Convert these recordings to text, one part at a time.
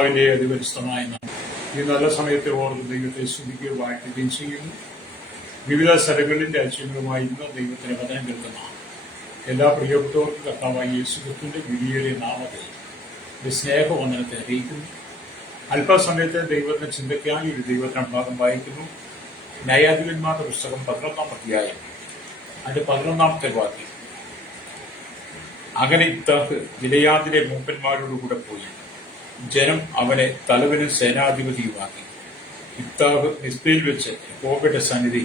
അവന്റെ അതിപരിസ്ഥമായ ഈ നല്ല സമയത്തെ ഓർത്ത് ദൈവത്തെ സ്തുതിക്കുകയും വാഴ്ത്തുകയും ചെയ്യുന്നു. വിവിധ സ്ഥലങ്ങളിൽ രാജ്യങ്ങളുമായി ഇന്ന് ദൈവത്തിന് വചനം കേൾക്കുന്ന എല്ലാ പ്രിയപ്പെട്ടവർക്കും കർത്താവായ യേശുക്രിസ്തുവിന്റെ വിധിയേറിയ നാമത്തിൽ സ്നേഹവന്ദനത്തെ അറിയിക്കുന്നു. അല്പസമയത്തെ ദൈവത്തിന് ചിന്തയ്ക്കായി ഒരു ദൈവത്തിന് ഭാഗം വായിക്കുന്നു. ന്യായാധിപന്മാരുടെ പുസ്തകം 11-ാം അധ്യായം അതിന്റെ 11-ാമത്തെ വാക്യം. അങ്ങനെ ഇത്താഹ് ഗിലെയാദിലെ മൂപ്പന്മാരോടുകൂടെ പോയി ജനം അവനെ തലവനും സേനാധിപതിയുമാക്കി. ഇത്താഹ് മിസ്പയിൽ വെച്ച് യഹോവയുടെ സന്നിധി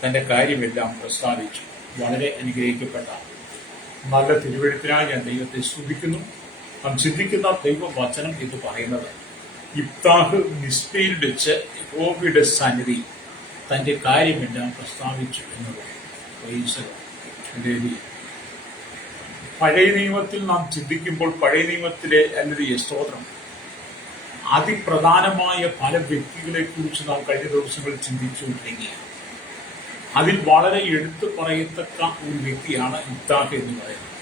തന്റെ കാര്യമെല്ലാം പ്രസ്താവിച്ചു. വളരെ അനുഗ്രഹിക്കപ്പെട്ട നല്ല തിരുവഴുത്തിനായി ഞാൻ ദൈവത്തെ സ്തുതിക്കുന്നു. നാം ചിന്തിക്കുന്ന ദൈവവചനം എന്ന് പറയുന്നത് ഇബ്താഹ് മിസ്പയിൽ വെച്ച് യഹോവയുടെ സന്നിധി തന്റെ കാര്യമെല്ലാം പ്രസ്താവിച്ചു എന്നത്. പഴയ നിയമത്തിൽ നാം ചിന്തിക്കുമ്പോൾ പഴയ നിയമത്തിലെ അല്ലെങ്കിൽ സ്തോത്രം അതിപ്രധാനമായ പല വ്യക്തികളെ കുറിച്ച് നാം കഴിഞ്ഞ ദിവസങ്ങളിൽ ചിന്തിച്ചുകൊണ്ടിരിക്കുകയാണ്. അതിൽ വളരെ എടുത്തു പറയത്തക്ക ഒരു വ്യക്തിയാണ് ഇബ്താഹ് എന്ന് പറയുന്നത്.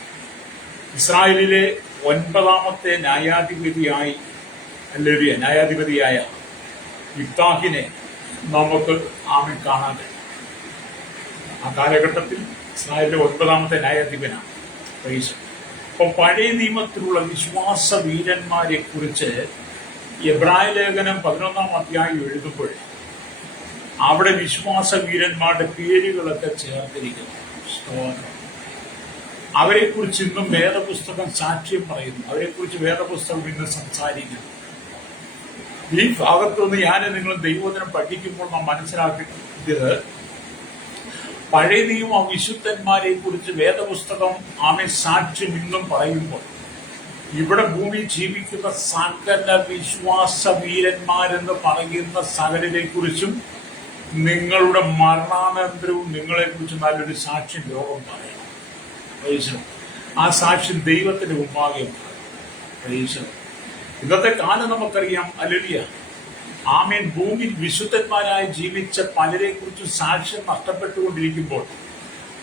ഇസ്രായേലിലെ 9ാമത്തെ ന്യായാധിപതിയായ ഇബ്താഹിനെ നമുക്ക് കാണാൻ കഴിയും. ആ കാലഘട്ടത്തിൽ ഇസ്രായേലിലെ 9ാമത്തെ ന്യായാധിപനാണ്. അപ്പോൾ പഴയ നിയമത്തിലുള്ള വിശ്വാസ വീരന്മാരെ കുറിച്ച് എബ്രായ ലേഖനം 11-ാം അധ്യായം എഴുതുമ്പോൾ അവിടെ വിശ്വാസ വീരന്മാരുടെ പേരുകളൊക്കെ ചേർത്തിരിക്കുന്നു. അവരെക്കുറിച്ച് ഇന്നും വേദപുസ്തകം സാക്ഷ്യം പറയുന്നു. അവരെക്കുറിച്ച് വേദപുസ്തകം ഇന്ന് സംസാരിക്കുന്നു. ഈ ഭാഗത്തുനിന്ന് ഞാൻ നിങ്ങൾ ദൈവവചനം പഠിക്കുമ്പോൾ നാം മനസ്സിലാക്കിയത് പഴയ നിയമ വിശുദ്ധന്മാരെ കുറിച്ച് വേദപുസ്തകം സാക്ഷ്യം ഇന്നും പറയുമ്പോൾ ഇവിടെ ഭൂമി ജീവിക്കുന്ന സകല വിശ്വാസ വീരന്മാരെന്ന് പറയുന്ന സകലരെ കുറിച്ചും നിങ്ങളുടെ മരണാനന്തരവും നിങ്ങളെക്കുറിച്ച് നല്ലൊരു സാക്ഷ്യം ലോകം പറയണം. ആ സാക്ഷ്യം ദൈവത്തിന്റെ മുമ്പാകെ. ഇന്നത്തെ കാലം നമുക്കറിയാം. ഹല്ലേലൂയ. ആമേൻ. ഭൂമിയിൽ വിശുദ്ധന്മാരായി ജീവിച്ച പലരെ കുറിച്ച് സാക്ഷ്യം നഷ്ടപ്പെട്ടുകൊണ്ടിരിക്കുമ്പോൾ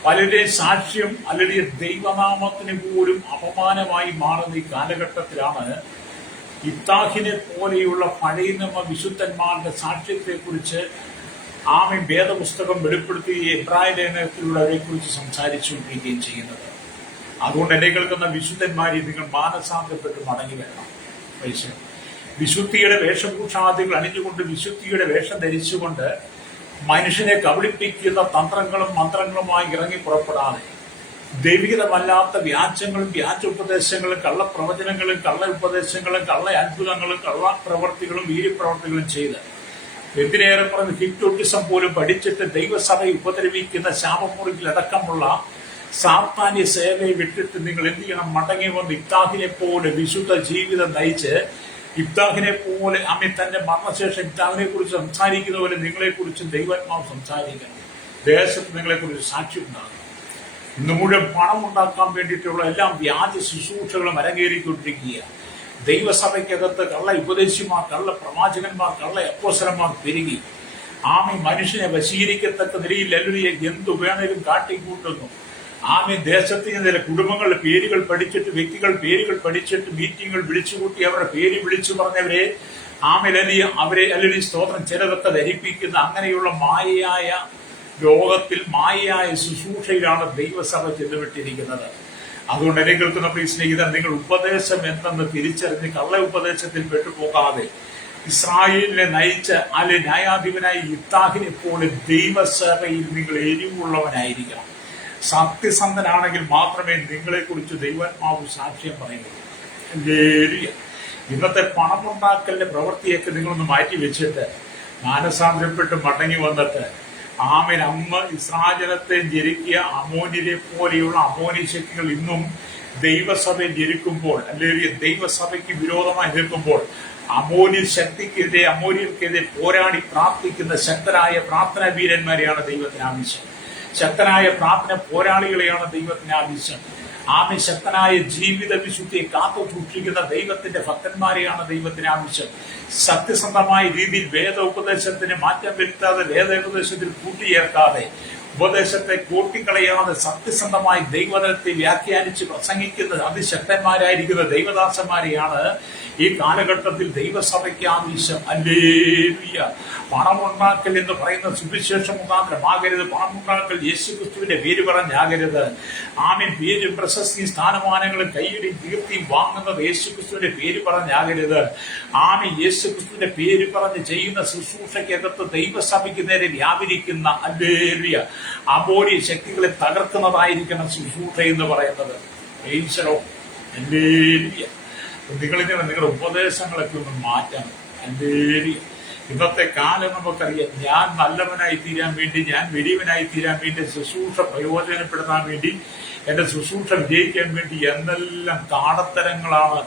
പലരുടെയും സാക്ഷ്യം അല്ലെങ്കിൽ ദൈവനാമത്തിന് പോലും അപമാനമായി മാറുന്ന ഈ കാലഘട്ടത്തിലാണ് ഇബ്താഹിനെ പോലെയുള്ള പഴയ നിയമ വിശുദ്ധന്മാരുടെ സാക്ഷ്യത്തെക്കുറിച്ച് ആമേൻ വേദപുസ്തകം വെളിപ്പെടുത്തി എബ്രായ ലേഖനത്തിലൂടെ അവരെക്കുറിച്ച് സംസാരിച്ചുകൊണ്ടിരിക്കുകയും ചെയ്യുന്നത്. അതുകൊണ്ട് എന്നെ കേൾക്കുന്ന വിശുദ്ധന്മാരെ നിങ്ങൾ മാനസാന്തരപ്പെട്ട് മടങ്ങി വരണം. വിശുദ്ധിയുടെ വേഷഭൂഷാദികൾ അണിഞ്ഞുകൊണ്ട് വിശുദ്ധിയുടെ വേഷം ധരിച്ചുകൊണ്ട് മനുഷ്യനെ കബളിപ്പിക്കുന്ന തന്ത്രങ്ങളും മന്ത്രങ്ങളുമായി ഇറങ്ങി പുറപ്പെടാതെ ദൈവികതമല്ലാത്ത വ്യാജങ്ങളും വ്യാജ ഉപദേശങ്ങളും കള്ളപ്രവചനങ്ങളും കള്ള ഉപദേശങ്ങളും കള്ള അത്ഭുതങ്ങളും കള്ളപ്രവർത്തികളും വീര്യപ്രവർത്തികളും ചെയ്ത് എന്തിനേറെ പറഞ്ഞ് ഹിപ്നോട്ടിസം പോലും പഠിച്ചിട്ട് ദൈവസഭയെ ഉപദ്രവിക്കുന്ന ശാപമുറിയിലടക്കമുള്ള സാത്താന്യ സേവയെ വിട്ടിട്ട് നിങ്ങൾ എന്ത് ചെയ്യണം? മടങ്ങി വന്ന് ഇബ്താഹിനെ പോലെ വിശുദ്ധ ജീവിതം നയിച്ച് ഇബ്താഹിനെ പോലെ തന്റെ മരണശേഷം ഇബ്താഹിനെ കുറിച്ച് സംസാരിക്കുന്ന പോലെ നിങ്ങളെക്കുറിച്ച് ദൈവാത്മാവ് സംസാരിക്കണം. ദേശത്ത് നിങ്ങളെക്കുറിച്ച് സാക്ഷ്യം ഉണ്ടാകും. ഇന്ന് മുഴുവൻ പണം ഉണ്ടാക്കാൻ വേണ്ടിയിട്ടുള്ള എല്ലാം വ്യാജ ശുശ്രൂഷകളും അരങ്ങേറിക്കൊണ്ടിരിക്കുക. ദൈവസഭയ്ക്കകത്ത് കള്ള ഉപദേശിമാർ, കള്ള പ്രവാചകന്മാർ, കള്ള അപ്പോസ്തലന്മാർ പെരുകി മനുഷ്യനെ വശീകരിക്കത്തക്ക നിലയിൽ എല്ലാവരെയും എന്തു വേണേലും കാട്ടിക്കൂട്ടുന്നു. ദേശത്ത് ചില കുടുംബങ്ങളുടെ പേരുകൾ പഠിച്ചിട്ട് വ്യക്തികൾ പേരുകൾ പഠിച്ചിട്ട് മീറ്റിങ്ങുകൾ വിളിച്ചുകൂട്ടി അവരുടെ പേര് വിളിച്ചു പറഞ്ഞവരെ അവരെ അല്ലെങ്കിൽ സ്തോത്രം ചിലതൊക്കെ ധരിപ്പിക്കുന്ന അങ്ങനെയുള്ള മായയായ ലോകത്തിൽ മായയായ ശുശ്രൂഷയിലാണ് ദൈവസഭ ചെന്നുവിട്ടിരിക്കുന്നത്. അതുകൊണ്ട് എന്നെ കേൾക്കുന്ന പ്രിയ സ്നേഹിതൻ, നിങ്ങൾ ഉപദേശം എന്തെന്ന് തിരിച്ചറിഞ്ഞ് കള്ള ഉപദേശത്തിൽ പെട്ടുപോകാതെ ഇസ്രായേലിനെ നയിച്ച ന്യായാധിപനായി ഇബ്താഹിനെ പോലെ ദൈവസഭയിൽ നിങ്ങൾ എരിവുള്ളവനായിരിക്കണം. സത്യസന്ധനാണെങ്കിൽ മാത്രമേ നിങ്ങളെക്കുറിച്ച് ദൈവാത്മാവ് സാക്ഷ്യം പറയുള്ളൂ. ഇന്നത്തെ പണമുണ്ടാക്കലിന്റെ പ്രവൃത്തിയൊക്കെ നിങ്ങളൊന്ന് മാറ്റി വെച്ചിട്ട് മാനസാന്തരപ്പെട്ട് മടങ്ങി വന്നിട്ട് അമ്മ ഇസ്രായേലത്തെ ജനിക്കിയ അമോന്യരെ പോലെയുള്ള അമോന്യ ശക്തികൾ ഇന്നും ദൈവസഭയെ ജനിക്കുമ്പോൾ അല്ലെങ്കിൽ ദൈവസഭയ്ക്ക് വിരോധമായി നിൽക്കുമ്പോൾ അമോന്യർക്കെതിരെ പോരാടി പ്രാർത്ഥിക്കുന്ന ശക്തരായ പ്രാർത്ഥനാ വീരന്മാരെയാണ് ദൈവത്തിന് ആവശ്യം. ശക്തനായ പ്രാർത്ഥന പോരാളികളെയാണ് ദൈവത്തിന് ആവശ്യം. ശക്തനായ ജീവിത വിശുദ്ധിയെ കാത്തു സൂക്ഷിക്കുന്ന ദൈവത്തിന്റെ ഭക്തന്മാരെയാണ് ദൈവത്തിന് ആവശ്യം. സത്യസന്ധമായ രീതിയിൽ വേദ ഉപദേശത്തിന് മാറ്റം വരുത്താതെ വേദോപദേശത്തിൽ കൂട്ടിയേർക്കാതെ ഉപദേശത്തെ കൂട്ടിക്കളയാതെ സത്യസന്ധമായി ദൈവവചനത്തെ വ്യാഖ്യാനിച്ച് പ്രസംഗിക്കുന്ന അതിശക്തന്മാരായിരിക്കുന്ന ദൈവദാസന്മാരെയാണ് ഈ കാലഘട്ടത്തിൽ ദൈവസഭയ്ക്ക് ആവശ്യം. ഹല്ലേലൂയ. പണമുണ്ടാക്കൽ എന്ന് പറയുന്ന സുവിശേഷം മുഖാന്തരമാകരുത്. പണമുണ്ടാക്കൽ യേശുക്രിസ്തുവിന്റെ പേര് പറഞ്ഞാകരുത്. ആമേൻ. പേരും പ്രശസ്തിയും സ്ഥാനമാനങ്ങളും കൈയ്യടിയും കീർത്തിയും വാങ്ങുന്നത് യേശുക്രിസ്തുവിന്റെ പേര് പറഞ്ഞാകരുത്. ആമേൻ. യേശുക്രിസ്തുവിന്റെ പേര് പറഞ്ഞ് ചെയ്യുന്ന ശുശ്രൂഷയ്ക്കകത്ത് ദൈവസഭയ്ക്ക് നേരെ വ്യാപരിക്കുന്ന ഹല്ലേലൂയ അമോരിയ ശക്തികളെ തകർക്കുന്നതായിരിക്കണം ശുശ്രൂഷ എന്ന് പറയുന്നത്. ഈശ്വരോ ഹല്ലേലൂയ. നിങ്ങളിങ്ങനെ നിങ്ങളുടെ ഉപദേശങ്ങളൊക്കെ ഒന്ന് മാറ്റണം. ഹല്ലേലൂയ. ഇന്നത്തെ കാലം നമുക്കറിയാം. ഞാൻ നല്ലവനായി തീരാൻ വേണ്ടി, ഞാൻ വലിയവനായി തീരാൻ വേണ്ടി, ശുശ്രൂഷ പ്രയോജനപ്പെടുത്താൻ വേണ്ടി, എന്റെ ശുശ്രൂഷ വിജയിക്കാൻ വേണ്ടി എന്തെല്ലാം കാടത്തരങ്ങളാണ്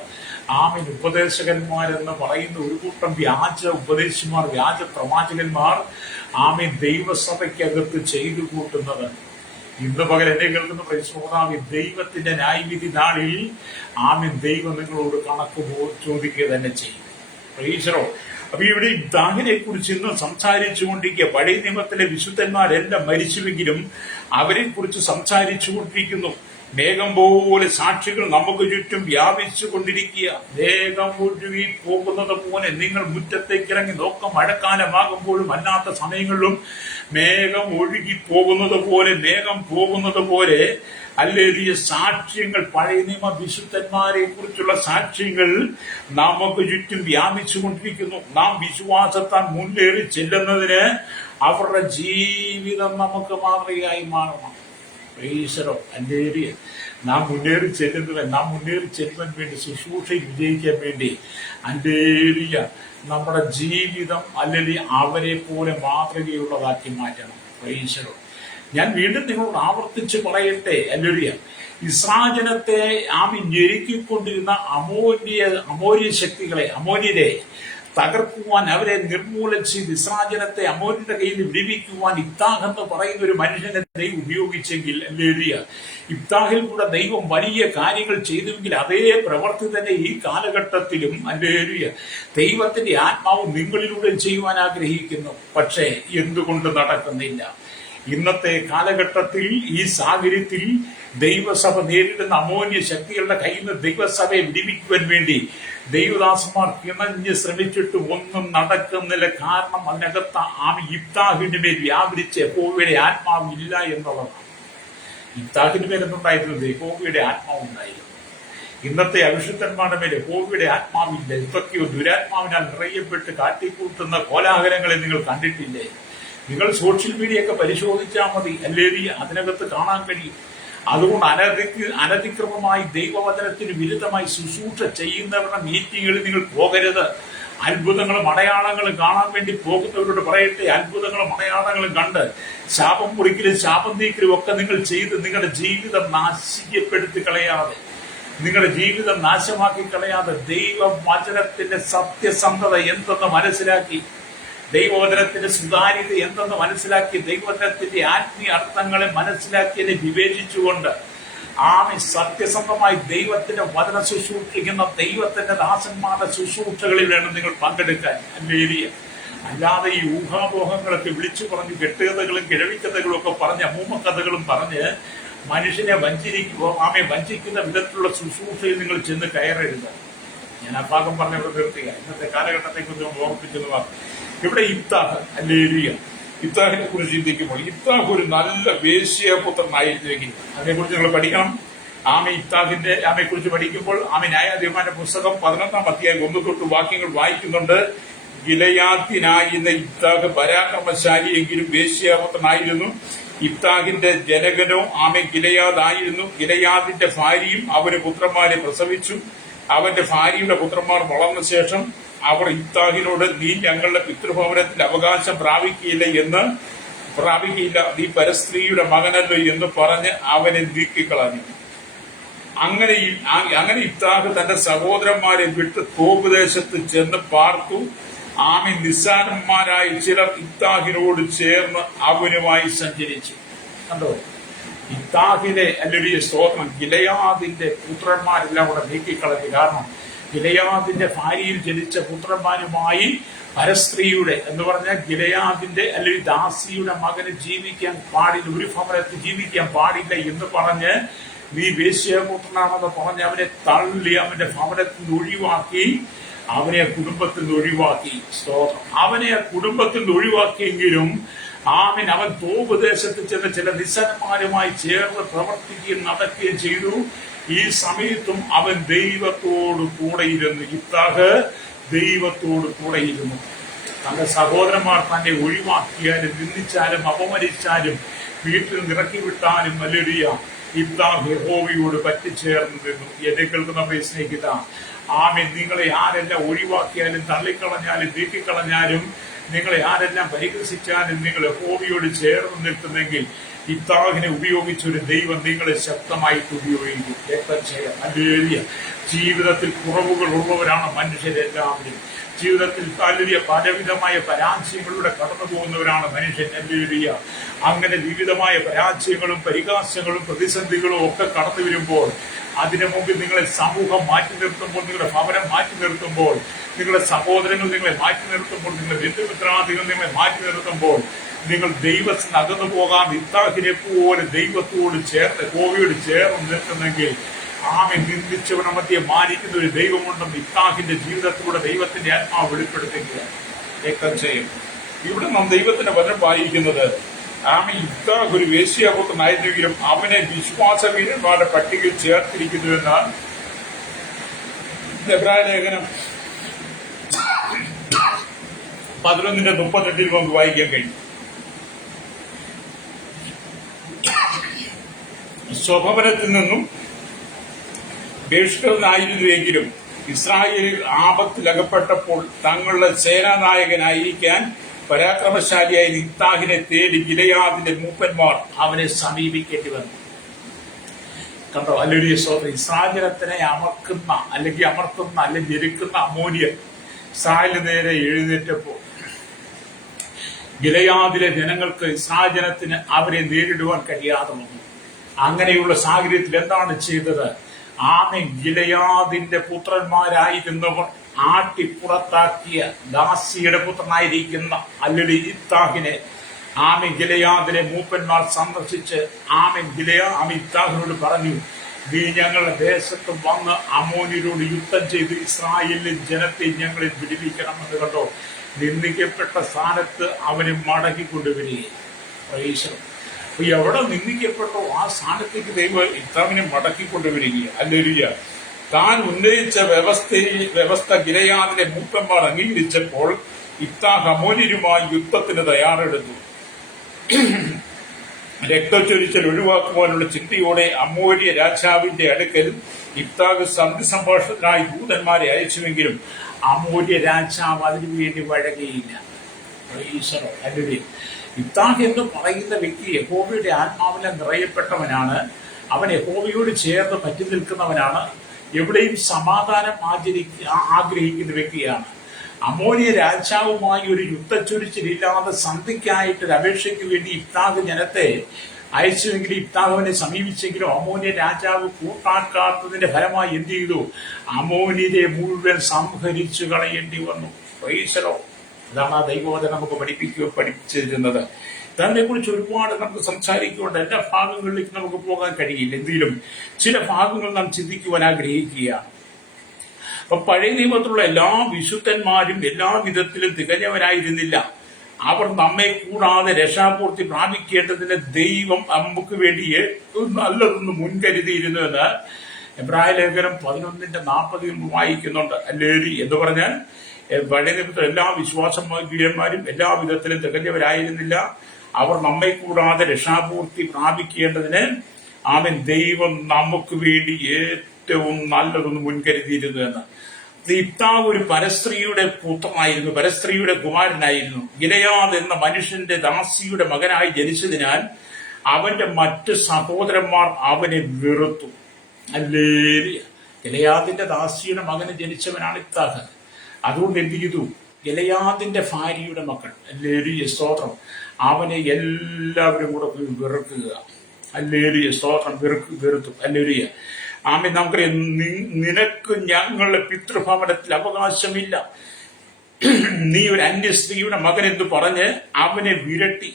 ആമീൻ ഉപദേശകന്മാരെന്ന് പറയുന്ന ഒരു കൂട്ടം വ്യാജ ഉപദേശിമാർ, വ്യാജ പ്രവാചകന്മാർ ആമീൻ ദൈവസഭയ്ക്കകത്ത് ചെയ്തു കൂട്ടുന്നത്. ഇന്ന് പകൽ എന്നെ കേൾക്കുന്ന പരിശോധനാവിൻ ദൈവത്തിന്റെ ന്യായവിധി നാളിൽ ആമീൻ ദൈവം നിങ്ങളോട് കണക്ക് ചോദിക്കുക തന്നെ ചെയ്യും. ഈശ്വരോ. അപ്പൊ ഇവിടെ ഇബ്താഹിനെ കുറിച്ച് ഇന്ന് സംസാരിച്ചുകൊണ്ടിരിക്കുക. പഴയ നിയമത്തിലെ വിശുദ്ധന്മാരെല്ലാം മരിച്ചുവെങ്കിലും അവരെ കുറിച്ച് സംസാരിച്ചുകൊണ്ടിരിക്കുന്നു. മേഘം പോലെ സാക്ഷികൾ നമുക്ക് ചുറ്റും വ്യാപിച്ചു കൊണ്ടിരിക്കുക. മേഘം ഒഴുകി പോകുന്നത് പോലെ നിങ്ങൾ മുറ്റത്തേക്ക് ഇറങ്ങി നോക്കം. മഴക്കാലമാകുമ്പോഴും അല്ലാത്ത സമയങ്ങളിലും മേഘം ഒഴുകി പോകുന്നത് പോലെ, മേഘം പോകുന്നത് പോലെ ഹല്ലേലൂയ സാക്ഷ്യങ്ങൾ, പഴയ നിയമ വിശുദ്ധന്മാരെ കുറിച്ചുള്ള സാക്ഷ്യങ്ങൾ നമുക്ക് ചുറ്റും വ്യാപിച്ചു കൊണ്ടിരിക്കുന്നു. നാം വിശ്വാസത്താൽ മുന്നേറി ചെല്ലുന്നതിന് അവരുടെ ജീവിതം നമുക്ക് മാതൃകയായി മാറണം. ഈശ്വരോ ഹല്ലേലൂയ. നാം മുന്നേറി ചെല്ലുവാൻ വേണ്ടി, ശുശ്രൂഷയിൽ വിജയിക്കാൻ വേണ്ടി ഹല്ലേലൂയ നമ്മുടെ ജീവിതം അല്ലെങ്കിൽ അവരെ പോലെ മാതൃകയുള്ളതാക്കി മാറ്റണം. ഈശ്വരോ. ഞാൻ വീണ്ടും നിങ്ങളോട് ആവർത്തിച്ച് പറയട്ടെ. ഹല്ലേലൂയ. ഇസ്രായേലത്തെ ആമി ഞെരുക്കിക്കൊണ്ടിരുന്ന അമോര്യ ശക്തികളെ, അമോര്യരെ തകർക്കുവാൻ, അവരെ നിർമൂലം ചെയ്ത് ഇസ്രായേലത്തെ അമോര്യന്റെ കയ്യിൽ വിടുവിക്കുവാൻ ഇബ്താഹ് എന്ന് പറയുന്ന ഒരു മനുഷ്യനെ ദൈവം ഉപയോഗിച്ചെങ്കിൽ, ഹല്ലേലൂയ, ഇബ്താഹിൽ കൂടെ ദൈവം വലിയ കാര്യങ്ങൾ ചെയ്തുവെങ്കിൽ അതേ പ്രവൃത്തി തന്നെ ഈ കാലഘട്ടത്തിലും ഹല്ലേലൂയ ദൈവത്തിന്റെ ആത്മാവ് നിങ്ങളിലൂടെ ചെയ്യുവാൻ ആഗ്രഹിക്കുന്നു. പക്ഷേ എന്തുകൊണ്ട് നടക്കുന്നില്ല? ഇന്നത്തെ കാലഘട്ടത്തിൽ ഈ സാഹചര്യത്തിൽ ദൈവസഭ നേരിടുന്ന അമോന്യ ശക്തികളുടെ കയ്യിൽ നിന്ന് ദൈവസഭയെ വിടിവിക്കുവാൻ വേണ്ടി ദൈവദാസന്മാർ കിണഞ്ഞ് ശ്രമിച്ചിട്ടും ഒന്നും നടക്കുന്നില്ല. കാരണം അതിനകത്ത് ഇബ്താഹിന്റെ മേൽ വ്യാപരിച്ച യഹോവയുടെ ആത്മാവ് ഇല്ല എന്നുള്ളതാണ്. ഇബ്താഹിന്റെ മേൽ എന്തുണ്ടായിരുന്നത്? യഹോവയുടെ ആത്മാവ് ഉണ്ടായിരുന്നു. ഇന്നത്തെ അവിശുദ്ധന്മാരുടെ മേൽ യഹോവയുടെ ആത്മാവില്ല. ഇതൊക്കെയോ ദുരാത്മാവിനാൽ നിറയപ്പെട്ട് കാട്ടിക്കൂട്ടുന്ന കോലാഹലങ്ങളെ നിങ്ങൾ കണ്ടിട്ടില്ലേ? നിങ്ങൾ സോഷ്യൽ മീഡിയ ഒക്കെ പരിശോധിച്ചാൽ മതി. ഹല്ലേലൂയ അതിനകത്ത് കാണാൻ കഴിയും. അതുകൊണ്ട് അനധിക്രമമായി ദൈവവചനത്തിന് വിരുദ്ധമായി ശുശ്രൂഷ ചെയ്യുന്നവരുടെ മീറ്റിങ്ങുകളിൽ നിങ്ങൾ പോകരുത്. അത്ഭുതങ്ങളും അടയാളങ്ങളും കാണാൻ വേണ്ടി പോകുന്നവരോട് പറയട്ടെ, അത്ഭുതങ്ങളും അടയാളങ്ങളും കണ്ട് ശാപം മുറിക്കലും ശാപം നീക്കലും ഒക്കെ നിങ്ങൾ ചെയ്ത് നിങ്ങളുടെ ജീവിതം നാശിക്കപ്പെടുത്തി കളയാതെ, നിങ്ങളുടെ ജീവിതം നാശമാക്കി കളയാതെ, ദൈവവചനത്തിന്റെ സത്യസന്ധത എന്തെന്ന് മനസ്സിലാക്കി, ദൈവവചനത്തിന്റെ സുതാര്യത എന്തെന്ന് മനസ്സിലാക്കി, ദൈവവചനത്തിന്റെ ആത്മീയ അർത്ഥങ്ങളെ മനസ്സിലാക്കിയതിനെ വിവേചിച്ചുകൊണ്ട് സത്യസന്ധമായി ദൈവത്തിന്റെ വചന ശുശ്രൂഷിക്കുന്ന ദൈവത്തിന്റെ ദാസന്മാരുടെ ശുശ്രൂഷകളിൽ വേണം നിങ്ങൾ പങ്കെടുക്കാൻ. ഹല്ലേലൂയ. അല്ലാതെ ഈ ഊഹാപോഹങ്ങളൊക്കെ വിളിച്ചു പറഞ്ഞ് കെട്ടുകഥകളും കിഴവിക്കഥകളും ഒക്കെ പറഞ്ഞ് അമ്മൂമ്മക്കഥകളും പറഞ്ഞ് മനുഷ്യനെ വഞ്ചിക്കുന്ന വിധത്തിലുള്ള ശുശ്രൂഷയിൽ നിങ്ങൾ ചെന്ന് കയറരുത്. ഞാൻ ആ ഭാഗം പറഞ്ഞവിടെ നിർത്തുക. ഇന്നത്തെ കാലഘട്ടത്തെ കുറിച്ച് ഓർപ്പിച്ചെന്ന് പറഞ്ഞു. ഇവിടെ ഇബ്താഹ്, ഹല്ലേലൂയ, ഇബ്താഹിനെ കുറിച്ച് ചിന്തിക്കുമ്പോൾ ഇബ്താഹ് ഒരു നല്ല വേശ്യാപുത്രനായിരുന്നുവെങ്കിൽ അതിനെക്കുറിച്ച് നിങ്ങൾ പഠിക്കണം. ഇബ്താഹിനെ കുറിച്ച് പഠിക്കുമ്പോൾ ന്യായാധിപന്മാരുടെ പുസ്തകം 11-ാം അധ്യായം 1 തൊട്ട് വാക്യങ്ങൾ വായിക്കുന്നുണ്ട്. ഗിലെയാദ്യനായിരുന്ന ഇബ്താഹ് പരാക്രമശാലിയെങ്കിലും വേശ്യാപുത്രനായിരുന്നു. ഇബ്താഹിന്റെ ജനകനോ ഗിലെയാദായിരുന്നു. ഗിലെയാദിന്റെ ഭാര്യയും അവന് പുത്രന്മാരെ പ്രസവിച്ചു. അവന്റെ ഭാര്യയുടെ പുത്രന്മാർ വളർന്ന ശേഷം അവർ ഇബ്താഹിനോട്, നീ ഞങ്ങളുടെ പിതൃഭവനത്തിൽ അവകാശം പ്രാപിക്കില്ല, നീ പരസ്ത്രീയുടെ മകനല്ലോ എന്ന് പറഞ്ഞ് അവനെ നീക്കിക്കളഞ്ഞു. അങ്ങനെ ഇബ്താഹ് തന്റെ സഹോദരന്മാരെ വിട്ട് തോബ് ദേശത്ത് ചെന്ന് പാർത്തു. നിസ്സാരന്മാരായ ചിലർ ഇബ്താഹിനോട് ചേർന്ന് അവനുമായി സഞ്ചരിച്ചു. കണ്ടോ? ഇബ്താഹിനെ അല്ലെങ്കിൽ സ്തോത്രം ഗിലെയാദിന്റെ പുത്രന്മാരെല്ലാം കൂടെ നീക്കിക്കളഞ്ഞു. കാരണം ഗിലെയാദിന്റെ ഭാര്യയിൽ ജനിച്ച പുത്രന്മാരുമായി പരസ്ത്രീയുടെ എന്ന് പറഞ്ഞാൽ ഗിലെയാദിന്റെ അല്ലെങ്കിൽ ദാസിയുടെ മകന് ജീവിക്കാൻ പാടില്ല, ഒരു ഭവനത്തിൽ ജീവിക്കാൻ പാടില്ല എന്ന് പറഞ്ഞ് നീ വേശ്യാപുത്രനാണെന്ന് പറഞ്ഞ് അവനെ തള്ളി അവന്റെ ഭവനത്തിൽ ഒഴിവാക്കി അവനെ കുടുംബത്തിൽ നിന്ന് ഒഴിവാക്കി. സ്തോത്രം. അവനെ കുടുംബത്തിൽ നിന്ന് ഒഴിവാക്കിയെങ്കിലും ആമേൻ അവൻ തോപദേശത്ത് ചെന്ന് ചില നിസ്സന്മാരുമായി ചേർന്ന് പ്രവർത്തിക്കുകയും നടക്കുകയും ചെയ്തു. ഈ സമയത്തും അവൻ ദൈവത്തോട് കൂടെയിരുന്നു. ഇത്താഹ് ദൈവത്തോട് കൂടെയിരുന്നു. തന്റെ സഹോദരന്മാർ തന്നെ ഒഴിവാക്കിയാലും നിന്ദിച്ചാലും അപമരിച്ചാലും വീട്ടിൽ നിറക്കി വിട്ടാലും ഹല്ലേലൂയ ഇത്താഹ് യഹോവയോട് പറ്റിച്ചേർന്ന് നിന്നു. എന്നെ കേൾക്കുന്ന സ്നേഹിത, ആമേൻ നിങ്ങളെ ആരെല്ലാം ഒഴിവാക്കിയാലും തള്ളിക്കളഞ്ഞാലും നീക്കിക്കളഞ്ഞാലും നിങ്ങളെ ആരെല്ലാം പരിഹസിച്ചാലും നിങ്ങൾ യഹോവയോട് ചേർന്ന് നിൽക്കുന്നെങ്കിൽ ഇത്താഹിനെ ഉപയോഗിച്ചൊരു ദൈവം നിങ്ങളെ ശക്തമായിട്ട് ഉപയോഗിക്കും. ഹല്ലേലൂയ. ജീവിതത്തിൽ കുറവുകൾ ഉള്ളവരാണ് മനുഷ്യരെല്ലാവരും. ജീവിതത്തിൽ പലവിധമായ പരാജയങ്ങളിലൂടെ കടന്നു പോകുന്നവരാണ് മനുഷ്യൻ. ഹല്ലേലൂയ. അങ്ങനെ വിവിധമായ പരാജയങ്ങളും പരിഹാസങ്ങളും പ്രതിസന്ധികളും ഒക്കെ കടന്നു വരുമ്പോൾ അതിനു മുമ്പിൽ നിങ്ങളെ സമൂഹം മാറ്റി നിർത്തുമ്പോൾ, നിങ്ങളുടെ ഭവനം മാറ്റി നിർത്തുമ്പോൾ, നിങ്ങളുടെ സഹോദരങ്ങൾ നിങ്ങളെ മാറ്റി നിർത്തുമ്പോൾ, നിങ്ങളുടെ ബന്ധുമിത്രാദികൾ നിങ്ങളെ മാറ്റി നിർത്തുമ്പോൾ നിങ്ങൾ ദൈവത്തിന് അകന്നു പോകാം. ഇത്താഹിനെ പോലെ ദൈവത്തോട് ചേർന്ന് യഹോവയോട് ചേർന്ന് നിൽക്കുന്നെങ്കിൽ ആമേൻ നിന്ദിച്ചവനെ മധ്യേ മാനിക്കുന്ന ഒരു ദൈവമുണ്ടെന്ന് ഇത്താഹിന്റെ ജീവിതത്തിലൂടെ ദൈവത്തിന്റെ ആത്മാവ് വെളിപ്പെടുത്തുക. ഇവിടെ നാം ദൈവത്തിന്റെ വചനം വായിക്കുന്നത് ആമേൻ ഇത്താഹ് ഒരു വേശ്യാപുത്രനായിരുന്നെങ്കിലും അവനെ വിശ്വാസവീരന്മാരുടെ പട്ടികയിൽ ചേർത്തിരിക്കുന്നുവെന്നാണ് എബ്രായ ലേഖനം 11:38 നമുക്ക് വായിക്കാൻ കഴിയും. സ്വഭവനത്തിൽ നിന്നും ബഹിഷ്കൃതനായിരുന്നുവെങ്കിലും ഇസ്രായേലിൽ ആപത്തിലകപ്പെട്ടപ്പോൾ തങ്ങളുടെ സേനാനായകനായിരിക്കാൻ പരാക്രമശാലിയായ ഇത്താഹിനെ തേടി ഗിലെയാദിന്റെ മൂപ്പന്മാർ അവനെ സമീപിക്കേണ്ടി വന്നു. കണ്ടോ? ഹല്ലേലൂയ. ഇസ്രായേലിനെ അമർത്തുന്ന അല്ലെങ്കിൽ ഞെരുക്കുന്ന അമോനിയർ ഇസ്രായേലിന് നേരെ എഴുന്നേറ്റപ്പോൾ ഗിലെയാദിലെ ജനങ്ങൾക്ക് ഇസ്രായേൽ ജനത്തിന് അവരെ നേരിടുവാൻ കഴിയാതെ വന്നു. അങ്ങനെയുള്ള സാഹചര്യത്തിൽ എന്താണ് ചെയ്തത്? ആമേൻ ഗിലെയാദിന്റെ പുത്രന്മാരായിരുന്നവർ ആട്ടിപ്പുറത്താക്കിയ ദാസിയുടെ പുത്രനായിരിക്കുന്ന ഇത്താഹിനെ ആമേൻ ഗിലെയാദിലെ മൂപ്പന്മാർ സന്ദർശിച്ച് ഇത്താഹിനോട് പറഞ്ഞു, നീ ഞങ്ങളുടെ ദേശത്ത് വന്ന് അമോന്യരോട് യുദ്ധം ചെയ്ത് ഇസ്രായേലിലെ ജനത്തെ ഞങ്ങളെ വിടുവിക്കണമെന്ന്. കണ്ടോ? നിന്ദിക്കപ്പെട്ട സ്ഥാനത്ത് അവനെ മടക്കിക്കൊണ്ടുവരികയും എവിടെ നിന്ദിക്കപ്പെട്ടോ ആ സ്ഥാനത്തേക്ക് ദൈവം ഇത്താഹിനെ മടക്കിക്കൊണ്ടുവരികയാണ്. ഹല്ലേലൂയ. താൻ ഉന്നയിച്ച വ്യവസ്ഥ ഗിലെയാദിലെ മൂപ്പന്മാർ അംഗീകരിച്ചപ്പോൾ ഇത്താഹ് അമോന്യരുമായി യുദ്ധത്തിന് തയ്യാറെടുത്തു. രക്തച്ചൊരിച്ചൽ ഒഴിവാക്കുവാനുള്ള ചിന്തയോടെ അമോര്യ രാജാവിന്റെ അടുക്കൽ ഇത്താഹ് സന്ധി സംഭാഷണത്തിനായി ദൂതന്മാരെ അയച്ചുവെങ്കിലും അമോര്യ രാജാവ് അതിനുവേണ്ടി വഴങ്ങിയില്ല. ഹല്ലേലൂയ. ഇത്താഹ് എന്ന് പറയുന്ന വ്യക്തി യഹോവയുടെ ആത്മാവിനെ നിറയപ്പെട്ടവനാണ്. അവൻ യഹോവയോട് ചേർന്ന് പറ്റി നിൽക്കുന്നവനാണ്. എവിടെയും സമാധാനം ആഗ്രഹിക്കുന്ന വ്യക്തിയാണ്. അമോര്യ രാജാവുമായി ഒരു യുദ്ധച്ചൊരിച്ചിലില്ലാതെ സന്ധിക്കായിട്ട് അപേക്ഷയ്ക്ക് വേണ്ടി ഇത്താഹ് ജനത്തെ അയച്ചുവെങ്കിലും ഇത്താഹ് അവനെ സമീപിച്ചെങ്കിലും അമോന്യ രാജാവ് കൂട്ടാക്കാത്തതിന്റെ ഫലമായി എന്ത് ചെയ്തു? അമോന്യരെ മുഴുവൻ സംഹരിച്ചു കളയേണ്ടി വന്നു. അതാണ് ആ ദൈവവചനം നമുക്ക് പഠിപ്പിച്ചിരുന്നത്. തന്നെ കുറിച്ച് ഒരുപാട് നമുക്ക് സംസാരിക്കുകൊണ്ട് എല്ലാ ഭാഗങ്ങളിലേക്ക് നമുക്ക് പോകാൻ കഴിയില്ല. എന്തെങ്കിലും ചില ഭാഗങ്ങൾ നാം ചിന്തിക്കുവാൻ ആഗ്രഹിക്കുകയാണ്. അപ്പൊ പഴയ നിയമത്തിലുള്ള എല്ലാ വിശുദ്ധന്മാരും എല്ലാ വിധത്തിലും തികഞ്ഞവരായിരുന്നില്ല. അവർ നമ്മെ കൂടാതെ രക്ഷാപൂർത്തി പ്രാപിക്കേണ്ടതിന് ദൈവം നമുക്ക് വേണ്ടി ഏറ്റവും നല്ലതൊന്ന് മുൻകരുതിയിരുന്നു എന്ന് എബ്രായ ലേഖനം 11:40 വായിക്കുന്നുണ്ട്. അല്ലേലി എന്ന് പറഞ്ഞാൽ പഴയ നിയമത്തിൽ എല്ലാ വിശ്വാസമാരും എല്ലാ വിധത്തിലും തികഞ്ഞവരായിരുന്നില്ല. അവർ നമ്മെ കൂടാതെ രക്ഷാപൂർത്തി പ്രാപിക്കേണ്ടതിന് ദൈവം നമുക്ക് വേണ്ടി ഏറ്റവും നല്ലതൊന്ന് മുൻകരുതിയിരുന്നു എന്ന്. ഇത്താഹ് ഒരു പരസ്ത്രീയുടെ പുത്രനായിരുന്നു, പരസ്ത്രീയുടെ കുമാരനായിരുന്നു. ഗിലെയാദ് എന്ന മനുഷ്യന്റെ ദാസിയുടെ മകനായി ജനിച്ചതിനാൽ അവന്റെ മറ്റ് സഹോദരന്മാർ അവനെ വെറുത്തു. ഹല്ലേലൂയ. ഗിലെയാദിന്റെ ദാസിയുടെ മകന് ജനിച്ചവനാണ് ഇത്താഹ്. അതുകൊണ്ട് എന്ത് ചെയ്തു? ഗിലെയാദിന്റെ ഭാര്യയുടെ മക്കൾ, ഹല്ലേലൂയ സ്തോത്രം, അവനെ എല്ലാവരും കൂടെ വെറുക്കുക. ഹല്ലേലൂയ സ്തോത്രം, വെറുത്തു. ഹല്ലേലൂയ. ആമേൻ. നമുക്കറിയാം, നിനക്ക് ഞങ്ങളുടെ പിതൃഭവനത്തിൽ അവകാശമില്ല, നീ ഒരു അന്യ സ്ത്രീയുടെ മകൻ എന്ന് പറഞ്ഞ് അവനെ വിരട്ടി.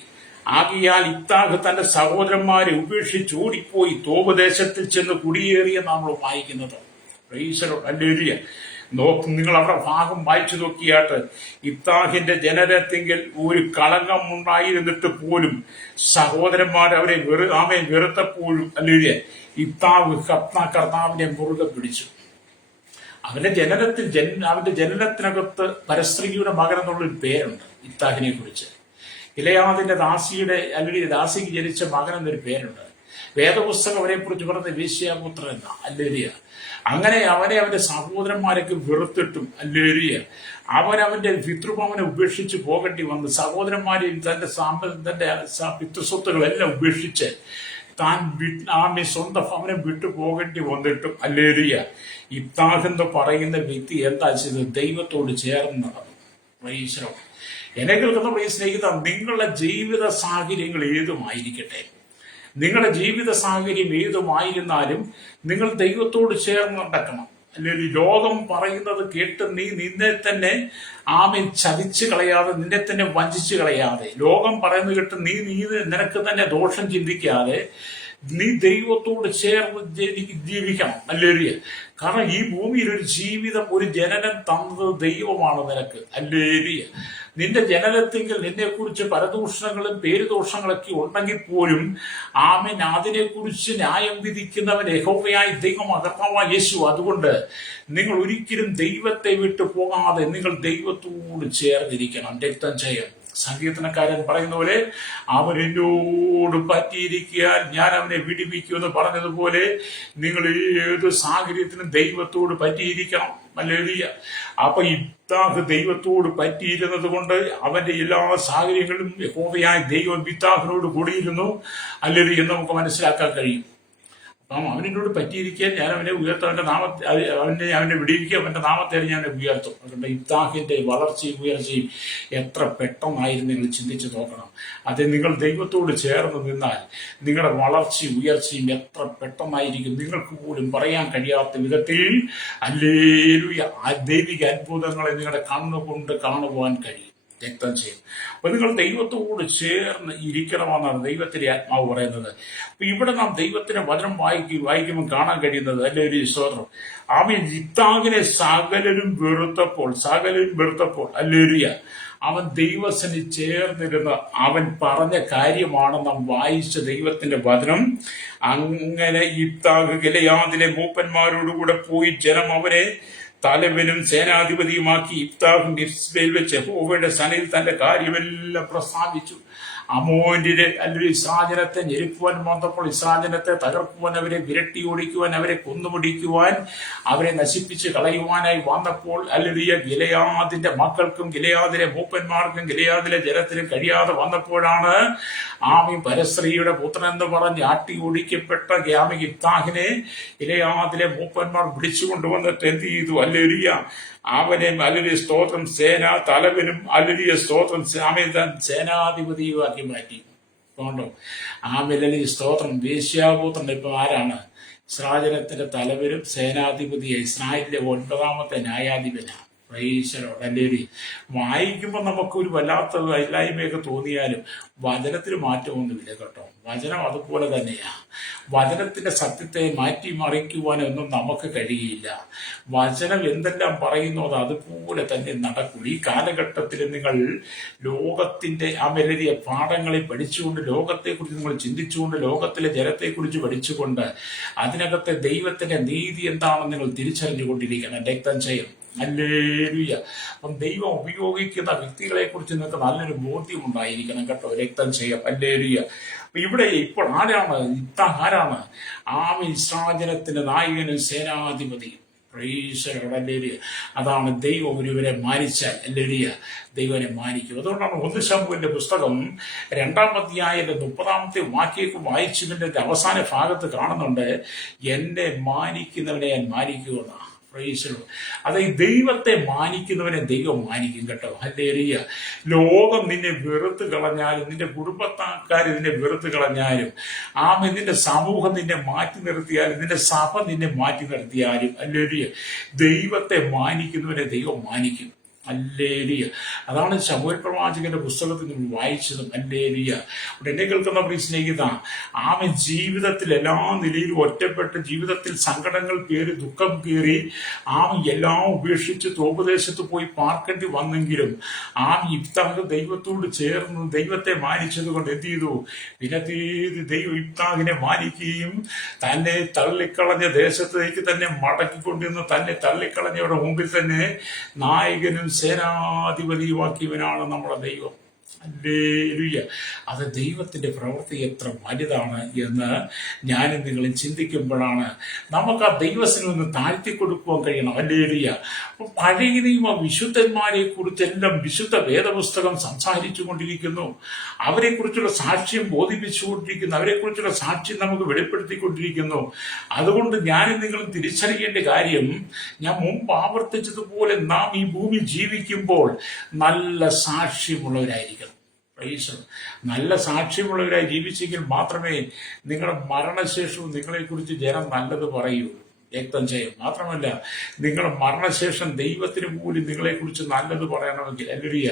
ആകയാൽ ഇത്താഹ് തന്റെ സഹോദരന്മാരെ ഉപേക്ഷിച്ച് ഓടിപ്പോയി തോപദേശത്തിൽ ചെന്ന് കുടിയേറിയ നമ്മൾ വായിക്കുന്നത്. ഹല്ലേലൂയ. നിങ്ങൾ അവിടെ ഭാഗം വായിച്ചു നോക്കിയാട്ട് ഇബ്താഹിന്റെ ജനനത്തെങ്കിൽ ഒരു കളങ്കം ഉണ്ടായിരുന്നിട്ട് പോലും സഹോദരന്മാർ അവരെ വെറുത്തപ്പോഴും അല്ലെങ്കിൽ ഇബ്താഹ് കർത്താവിനെ മുറുകെ പിടിച്ചു. അവന്റെ ജനനത്തിനകത്ത് പരസ്ത്രീയുടെ മകൻ എന്നുള്ളൊരു പേരുണ്ട് ഇബ്താഹിനെ കുറിച്ച്. ഗിലെയാദിന്റെ അല്ലെങ്കിൽ ദാസിക്ക് ജനിച്ച മകൻ എന്നൊരു പേരുണ്ട്. വേദപുസ്തകം അവരെ കുറിച്ച് പറഞ്ഞ വേശ്യാപുത്രൻ എന്ന അല്ലേലിയ. അങ്ങനെ അവന്റെ സഹോദരന്മാരൊക്കെ വെറുത്തിട്ടും അല്ലേലിയ അവന്റെ പിതൃഭവനെ ഉപേക്ഷിച്ച് പോകേണ്ടി വന്നു. സഹോദരന്മാരെയും തന്റെ പിതൃസ്വത്തുകളെല്ലാം ഉപേക്ഷിച്ച് താൻ സ്വന്തം ഭവനം വിട്ടു പോകേണ്ടി വന്നിട്ടും അല്ലേലിയ ഇബ്താഹ് എന്ന് പറയുന്ന വ്യക്തി എന്താ ചെയ്തത്? ദൈവത്തോട് ചേർന്ന് നടന്നു. ഈശ്വരം എന്നെ കേൾക്കുന്ന പ്രിയ സ്നേഹിത, നിങ്ങളുടെ ജീവിത സാഹചര്യങ്ങൾ ഏതുമായിരിക്കട്ടെ, നിങ്ങളുടെ ജീവിത സാഹചര്യം ഏതുമായിരുന്നാലും നിങ്ങൾ ദൈവത്തോട് ചേർന്ന് നടക്കണം. അല്ലെങ്കിൽ ലോകം പറയുന്നത് കേട്ട് നിന്നെ തന്നെ ചതിച്ചു കളയാതെ, നിന്നെ തന്നെ വഞ്ചിച്ചു കളയാതെ, ലോകം പറയുന്നത് കേട്ട് നിനക്ക് തന്നെ ദോഷം ചിന്തിക്കാതെ നീ ദൈവത്തോട് ചേർന്ന് ജീവിക്കണം. അല്ലേരിയ. കാരണം ഈ ഭൂമിയിൽ ഒരു ജീവിതം, ഒരു ജനനം തന്നത് ദൈവമാണ് നിനക്ക്. അല്ലേരിയ. നിന്റെ ജനനത്തെങ്കിൽ നിന്നെക്കുറിച്ച് പരദൂഷണങ്ങളും പേരുദോഷങ്ങളൊക്കെ ഉണ്ടെങ്കിൽ പോലും അതിനെക്കുറിച്ച് ന്യായം വിധിക്കുന്നവൻ യഹോവയായ ദൈവം, കർത്താവായ യേശു. അതുകൊണ്ട് നിങ്ങൾ ഒരിക്കലും ദൈവത്തെ വിട്ടു പോകാതെ നിങ്ങൾ ദൈവത്തോട് ചേർന്നിരിക്കണം. രക്തം ചെയ്യാം. സങ്കീർത്തനക്കാരൻ പറയുന്ന പോലെ അവൻ എന്നോട് പറ്റിയിരിക്കാൻ ഞാൻ അവനെ വിടിപ്പിക്കുമെന്ന് പറഞ്ഞതുപോലെ നിങ്ങൾ ഏത് സാഹചര്യത്തിനും ദൈവത്തോട് പറ്റിയിരിക്കണം. ഹല്ലേലൂയ. അപ്പൊ ഇബ്താഹ് ദൈവത്തോട് പറ്റിയിരുന്നത് കൊണ്ട് അവന്റെ എല്ലാ സാഹചര്യങ്ങളും യഹോവയായ ദൈവം ഇബ്താഹിനോട് കൂടിയിരുന്നു. ഹല്ലേലൂയ എന്ന് നമുക്ക് മനസ്സിലാക്കാൻ കഴിയും. അപ്പം അവനോട് പറ്റിയിരിക്കാൻ ഞാൻ അവനെ ഉയർത്തും, അവനെ വിടിയിക്കുക, അവന്റെ നാമത്തെ ഞാൻ ഉയർത്തും. അതുകൊണ്ട് ഇബ്താഹിന്റെ വളർച്ചയും ഉയർച്ചയും എത്ര പെട്ടെന്നായിരുന്നു നിങ്ങൾ ചിന്തിച്ചു നോക്കണം. അത് നിങ്ങൾ ദൈവത്തോട് ചേർന്ന് നിന്നാൽ നിങ്ങളുടെ വളർച്ചയും ഉയർച്ചയും എത്ര പെട്ടെന്നായിരിക്കും. നിങ്ങൾക്ക് പോലും പറയാൻ കഴിയാത്ത വിധത്തിൽ ഹല്ലേലൂയ ദൈവിക അത്ഭുതങ്ങളെ നിങ്ങളുടെ കണ്ണുകൊണ്ട് കാണുവാൻ കഴിയും. രക്തം ചെയ്യും. അപ്പൊ നിങ്ങൾ ദൈവത്തോട് ചേർന്ന് ഇരിക്കണമെന്നാണ് ദൈവത്തിന്റെ ആത്മാവ് പറയുന്നത്. അപ്പൊ ഇവിടെ നാം ദൈവത്തിന്റെ വചനം വായിക്കുമ്പോൾ കാണാൻ കഴിയുന്നത് അല്ലെ ഒരു സ്തോത്രം. ഇബ്താഹിനെ സകലരും വെറുത്തപ്പോൾ ഹല്ലേലൂയ അവൻ ദൈവസനി ചേർന്നിരുന്ന് അവൻ പറഞ്ഞ കാര്യമാണ് നാം വായിച്ച ദൈവത്തിന്റെ വചനം. അങ്ങനെ ഇബ്താഹ് ഗിലെയാദിലെ മൂപ്പന്മാരോടുകൂടെ പോയി ജനം അവനെ തലവനും സേനാധിപതിയുമാക്കി. ഇബ്താഹ് മിസ്പയിൽ വെച്ച് യഹോവയുടെ സന്നിധിയിൽ തന്റെ കാര്യമെല്ലാം പ്രസ്താവിച്ചു. അമോന്യരെ അല്ലെങ്കിൽ ഇസ്രായേലത്തെ ഞെരുക്കുവാൻ വന്നപ്പോൾ, ഇസ്രായേലത്തെ തകർക്കുവാൻ, അവരെ വിരട്ടി ഓടിക്കുവാൻ, അവരെ കൊന്നുപിടിക്കുവാൻ, അവരെ നശിപ്പിച്ച് കളയുവാനായി വന്നപ്പോൾ അല്ലെങ്കിൽ ഗിലെയാദിന്റെ മക്കൾക്കും ഗിലെയാദിലെ മൂപ്പന്മാർക്കും ഗിലെയാദിലെ ജനത്തിനും കഴിയാതെ വന്നപ്പോഴാണ് പരസ്ത്രീയുടെ പുത്രൻ എന്ന് പറഞ്ഞ് ആട്ടി ഓടിക്കപ്പെട്ട ഇബ്താഹിനെ ഗിലെയാദിലെ മൂപ്പന്മാർ വിളിച്ചുകൊണ്ടുവന്നിട്ട് എന്ത് ചെയ്തു? ഹല്ലേലൂയ അവനെ അല്ലെ സ്തോത്രം തലവനും അല്ലെ സ്തോത്രം സേനാധിപതിയുമാക്കി മാറ്റി. അതുകൊണ്ടോ സ്തോത്രം വേശ്യാപുത്രൻ ഇപ്പൊ ആരാണ്? ഇസ്രായേലത്തിന്റെ തലവരും സേനാധിപതിയായി ഇസ്രായേലിലെ 9ാമത്തെ ന്യായാധിപനാണ്. പ്രൈസലോടല്ലേരി. വായിക്കുമ്പോൾ നമുക്കൊരു വല്ലാത്ത ഇല്ലായ്മയൊക്കെ തോന്നിയാലും വചനത്തിന് മാറ്റമൊന്നുമില്ല കേട്ടോ. വചനം അതുപോലെ തന്നെയാ. വചനത്തിന്റെ സത്യത്തെ മാറ്റിമറിക്കുവാനൊന്നും നമുക്ക് കഴിയില്ല. വചനം എന്തെല്ലാം പറയുന്നു അത് അതുപോലെ തന്നെ നടക്കും. ഈ കാലഘട്ടത്തിൽ നിങ്ങൾ ലോകത്തിന്റെ വലിയ പാഠങ്ങളെ പഠിച്ചുകൊണ്ട്, ലോകത്തെക്കുറിച്ച് നിങ്ങൾ ചിന്തിച്ചുകൊണ്ട്, ലോകത്തിലെ ജനത്തെക്കുറിച്ച് പഠിച്ചുകൊണ്ട് അതിനകത്തെ ദൈവത്തിന്റെ നീതി എന്താണെന്ന് നിങ്ങൾ തിരിച്ചറിഞ്ഞുകൊണ്ടിരിക്കണം. രക്തം ചെയ്യും. ഹല്ലേലൂയ. അപ്പം ദൈവം ഉപയോഗിക്കുന്ന വ്യക്തികളെ കുറിച്ച് നിങ്ങൾക്ക് നല്ലൊരു ബോധ്യം ഉണ്ടായിരിക്കണം കേട്ടോ. രക്തം ചെയ്യാം. ഹല്ലേലൂയ. അപ്പൊ ഇവിടെ ഇപ്പോൾ ആരാണ് ആരാണ്? ഇസ്രായേലിന്റെ നായകനും സേനാധിപതിയും. ഹല്ലേലൂയ. അതാണ് ദൈവം ഒരുവരെ മാനിച്ചാൽ ഹല്ലേലൂയ ദൈവനെ മാനിക്കും. അതുകൊണ്ടാണ് 1 ശമൂവേലിന്റെ പുസ്തകം 2-ാം അധ്യായത്തിന്റെ 30-ാമത്തെ വാക്യം വായിച്ചതിന്റെ അവസാന ഭാഗത്ത് കാണുന്നുണ്ട്, എന്നെ മാനിക്കുന്നവനെ ഞാൻ മാനിക്കുമെന്നാണ്. അതായത് ദൈവത്തെ മാനിക്കുന്നവനെ ദൈവം മാനിക്കും കേട്ടോ. ഹല്ലേലൂയ. ലോകം നിന്നെ വെറുത്ത് കളഞ്ഞാലും, നിന്റെ കുടുംബക്കാർ നിന്നെ വെറുത്ത് കളഞ്ഞാലും, നിന്റെ സമൂഹം നിന്നെ മാറ്റി നിർത്തിയാലും, നിന്റെ സഭ നിന്നെ മാറ്റി നിർത്തിയാലും ഹല്ലേലൂയ ദൈവത്തെ മാനിക്കുന്നവനെ ദൈവം മാനിക്കും. ഹല്ലേലൂയ. അതാണ് ശമൂവേൽ പ്രവാചകന്റെ പുസ്തകത്തിൽ നമ്മൾ വായിച്ചതും. ഹല്ലേലൂയ. അവിടെ എന്നെ കേൾക്കുന്ന പ്രിയ സ്നേഹിത, ആമൻ ജീവിതത്തിൽ എല്ലാ നിലയിലും ഒറ്റപ്പെട്ട്, ജീവിതത്തിൽ സങ്കടങ്ങൾ കയറി, ദുഃഖം കയറി, ആമൻ എല്ലാം ഉപേക്ഷിച്ച് തോപദേശത്ത് പോയി പാർക്കേണ്ടി വന്നെങ്കിലും ഇബ്താഹ് ദൈവത്തോട് ചേർന്ന് ദൈവത്തെ മാനിച്ചത് കൊണ്ട് എന്ത് ചെയ്തു? പിന്നെ ദൈവം ഇബ്താഹിനെ മാനിക്കുകയും തന്നെ തള്ളിക്കളഞ്ഞ ദേശത്തേക്ക് തന്നെ മടക്കിക്കൊണ്ടിരുന്ന, തന്നെ തള്ളിക്കളഞ്ഞവരുടെ മുമ്പിൽ തന്നെ നായകനും സേനാധിപതിയുമാക്കിയവനാണ് നമ്മുടെ ദൈവം. ഹല്ലേലൂയ. അത് ദൈവത്തിന്റെ പ്രവൃത്തി എത്ര വലുതാണ് എന്ന് ഞാനും നിങ്ങളും ചിന്തിക്കുമ്പോഴാണ് നമുക്ക് ആ ദൈവത്തിന് ഒന്ന് താഴ്ത്തി കൊടുക്കുവാൻ കഴിയണം. ഹല്ലേലൂയ. അപ്പൊ പഴയ നിയമ വിശുദ്ധന്മാരെ കുറിച്ചെല്ലാം വിശുദ്ധ വേദപുസ്തകം സംസാരിച്ചു കൊണ്ടിരിക്കുന്നു. അവരെ കുറിച്ചുള്ള സാക്ഷ്യം ബോധിപ്പിച്ചുകൊണ്ടിരിക്കുന്നു. അവരെ കുറിച്ചുള്ള സാക്ഷ്യം നമുക്ക് വെളിപ്പെടുത്തിക്കൊണ്ടിരിക്കുന്നു. അതുകൊണ്ട് ഞാനും നിങ്ങളും തിരിച്ചറിയേണ്ട കാര്യം, ഞാൻ മുമ്പ് ആവർത്തിച്ചതുപോലെ നാം ഈ ഭൂമി ജീവിക്കുമ്പോൾ നല്ല സാക്ഷ്യമുള്ളവരായിരിക്കണം. നല്ല സാക്ഷ്യമുള്ളവരായി ജീവിച്ചെങ്കിൽ മാത്രമേ നിങ്ങളുടെ മരണശേഷവും നിങ്ങളെക്കുറിച്ച് ജനം നല്ലത് പറയുള്ളൂ. വ്യക്തം ചെയ്യും. മാത്രമല്ല, നിങ്ങളുടെ മരണശേഷം ദൈവത്തിന് പോലും നിങ്ങളെക്കുറിച്ച് നല്ലത് പറയണമെങ്കിൽ, അല്ലെങ്കിൽ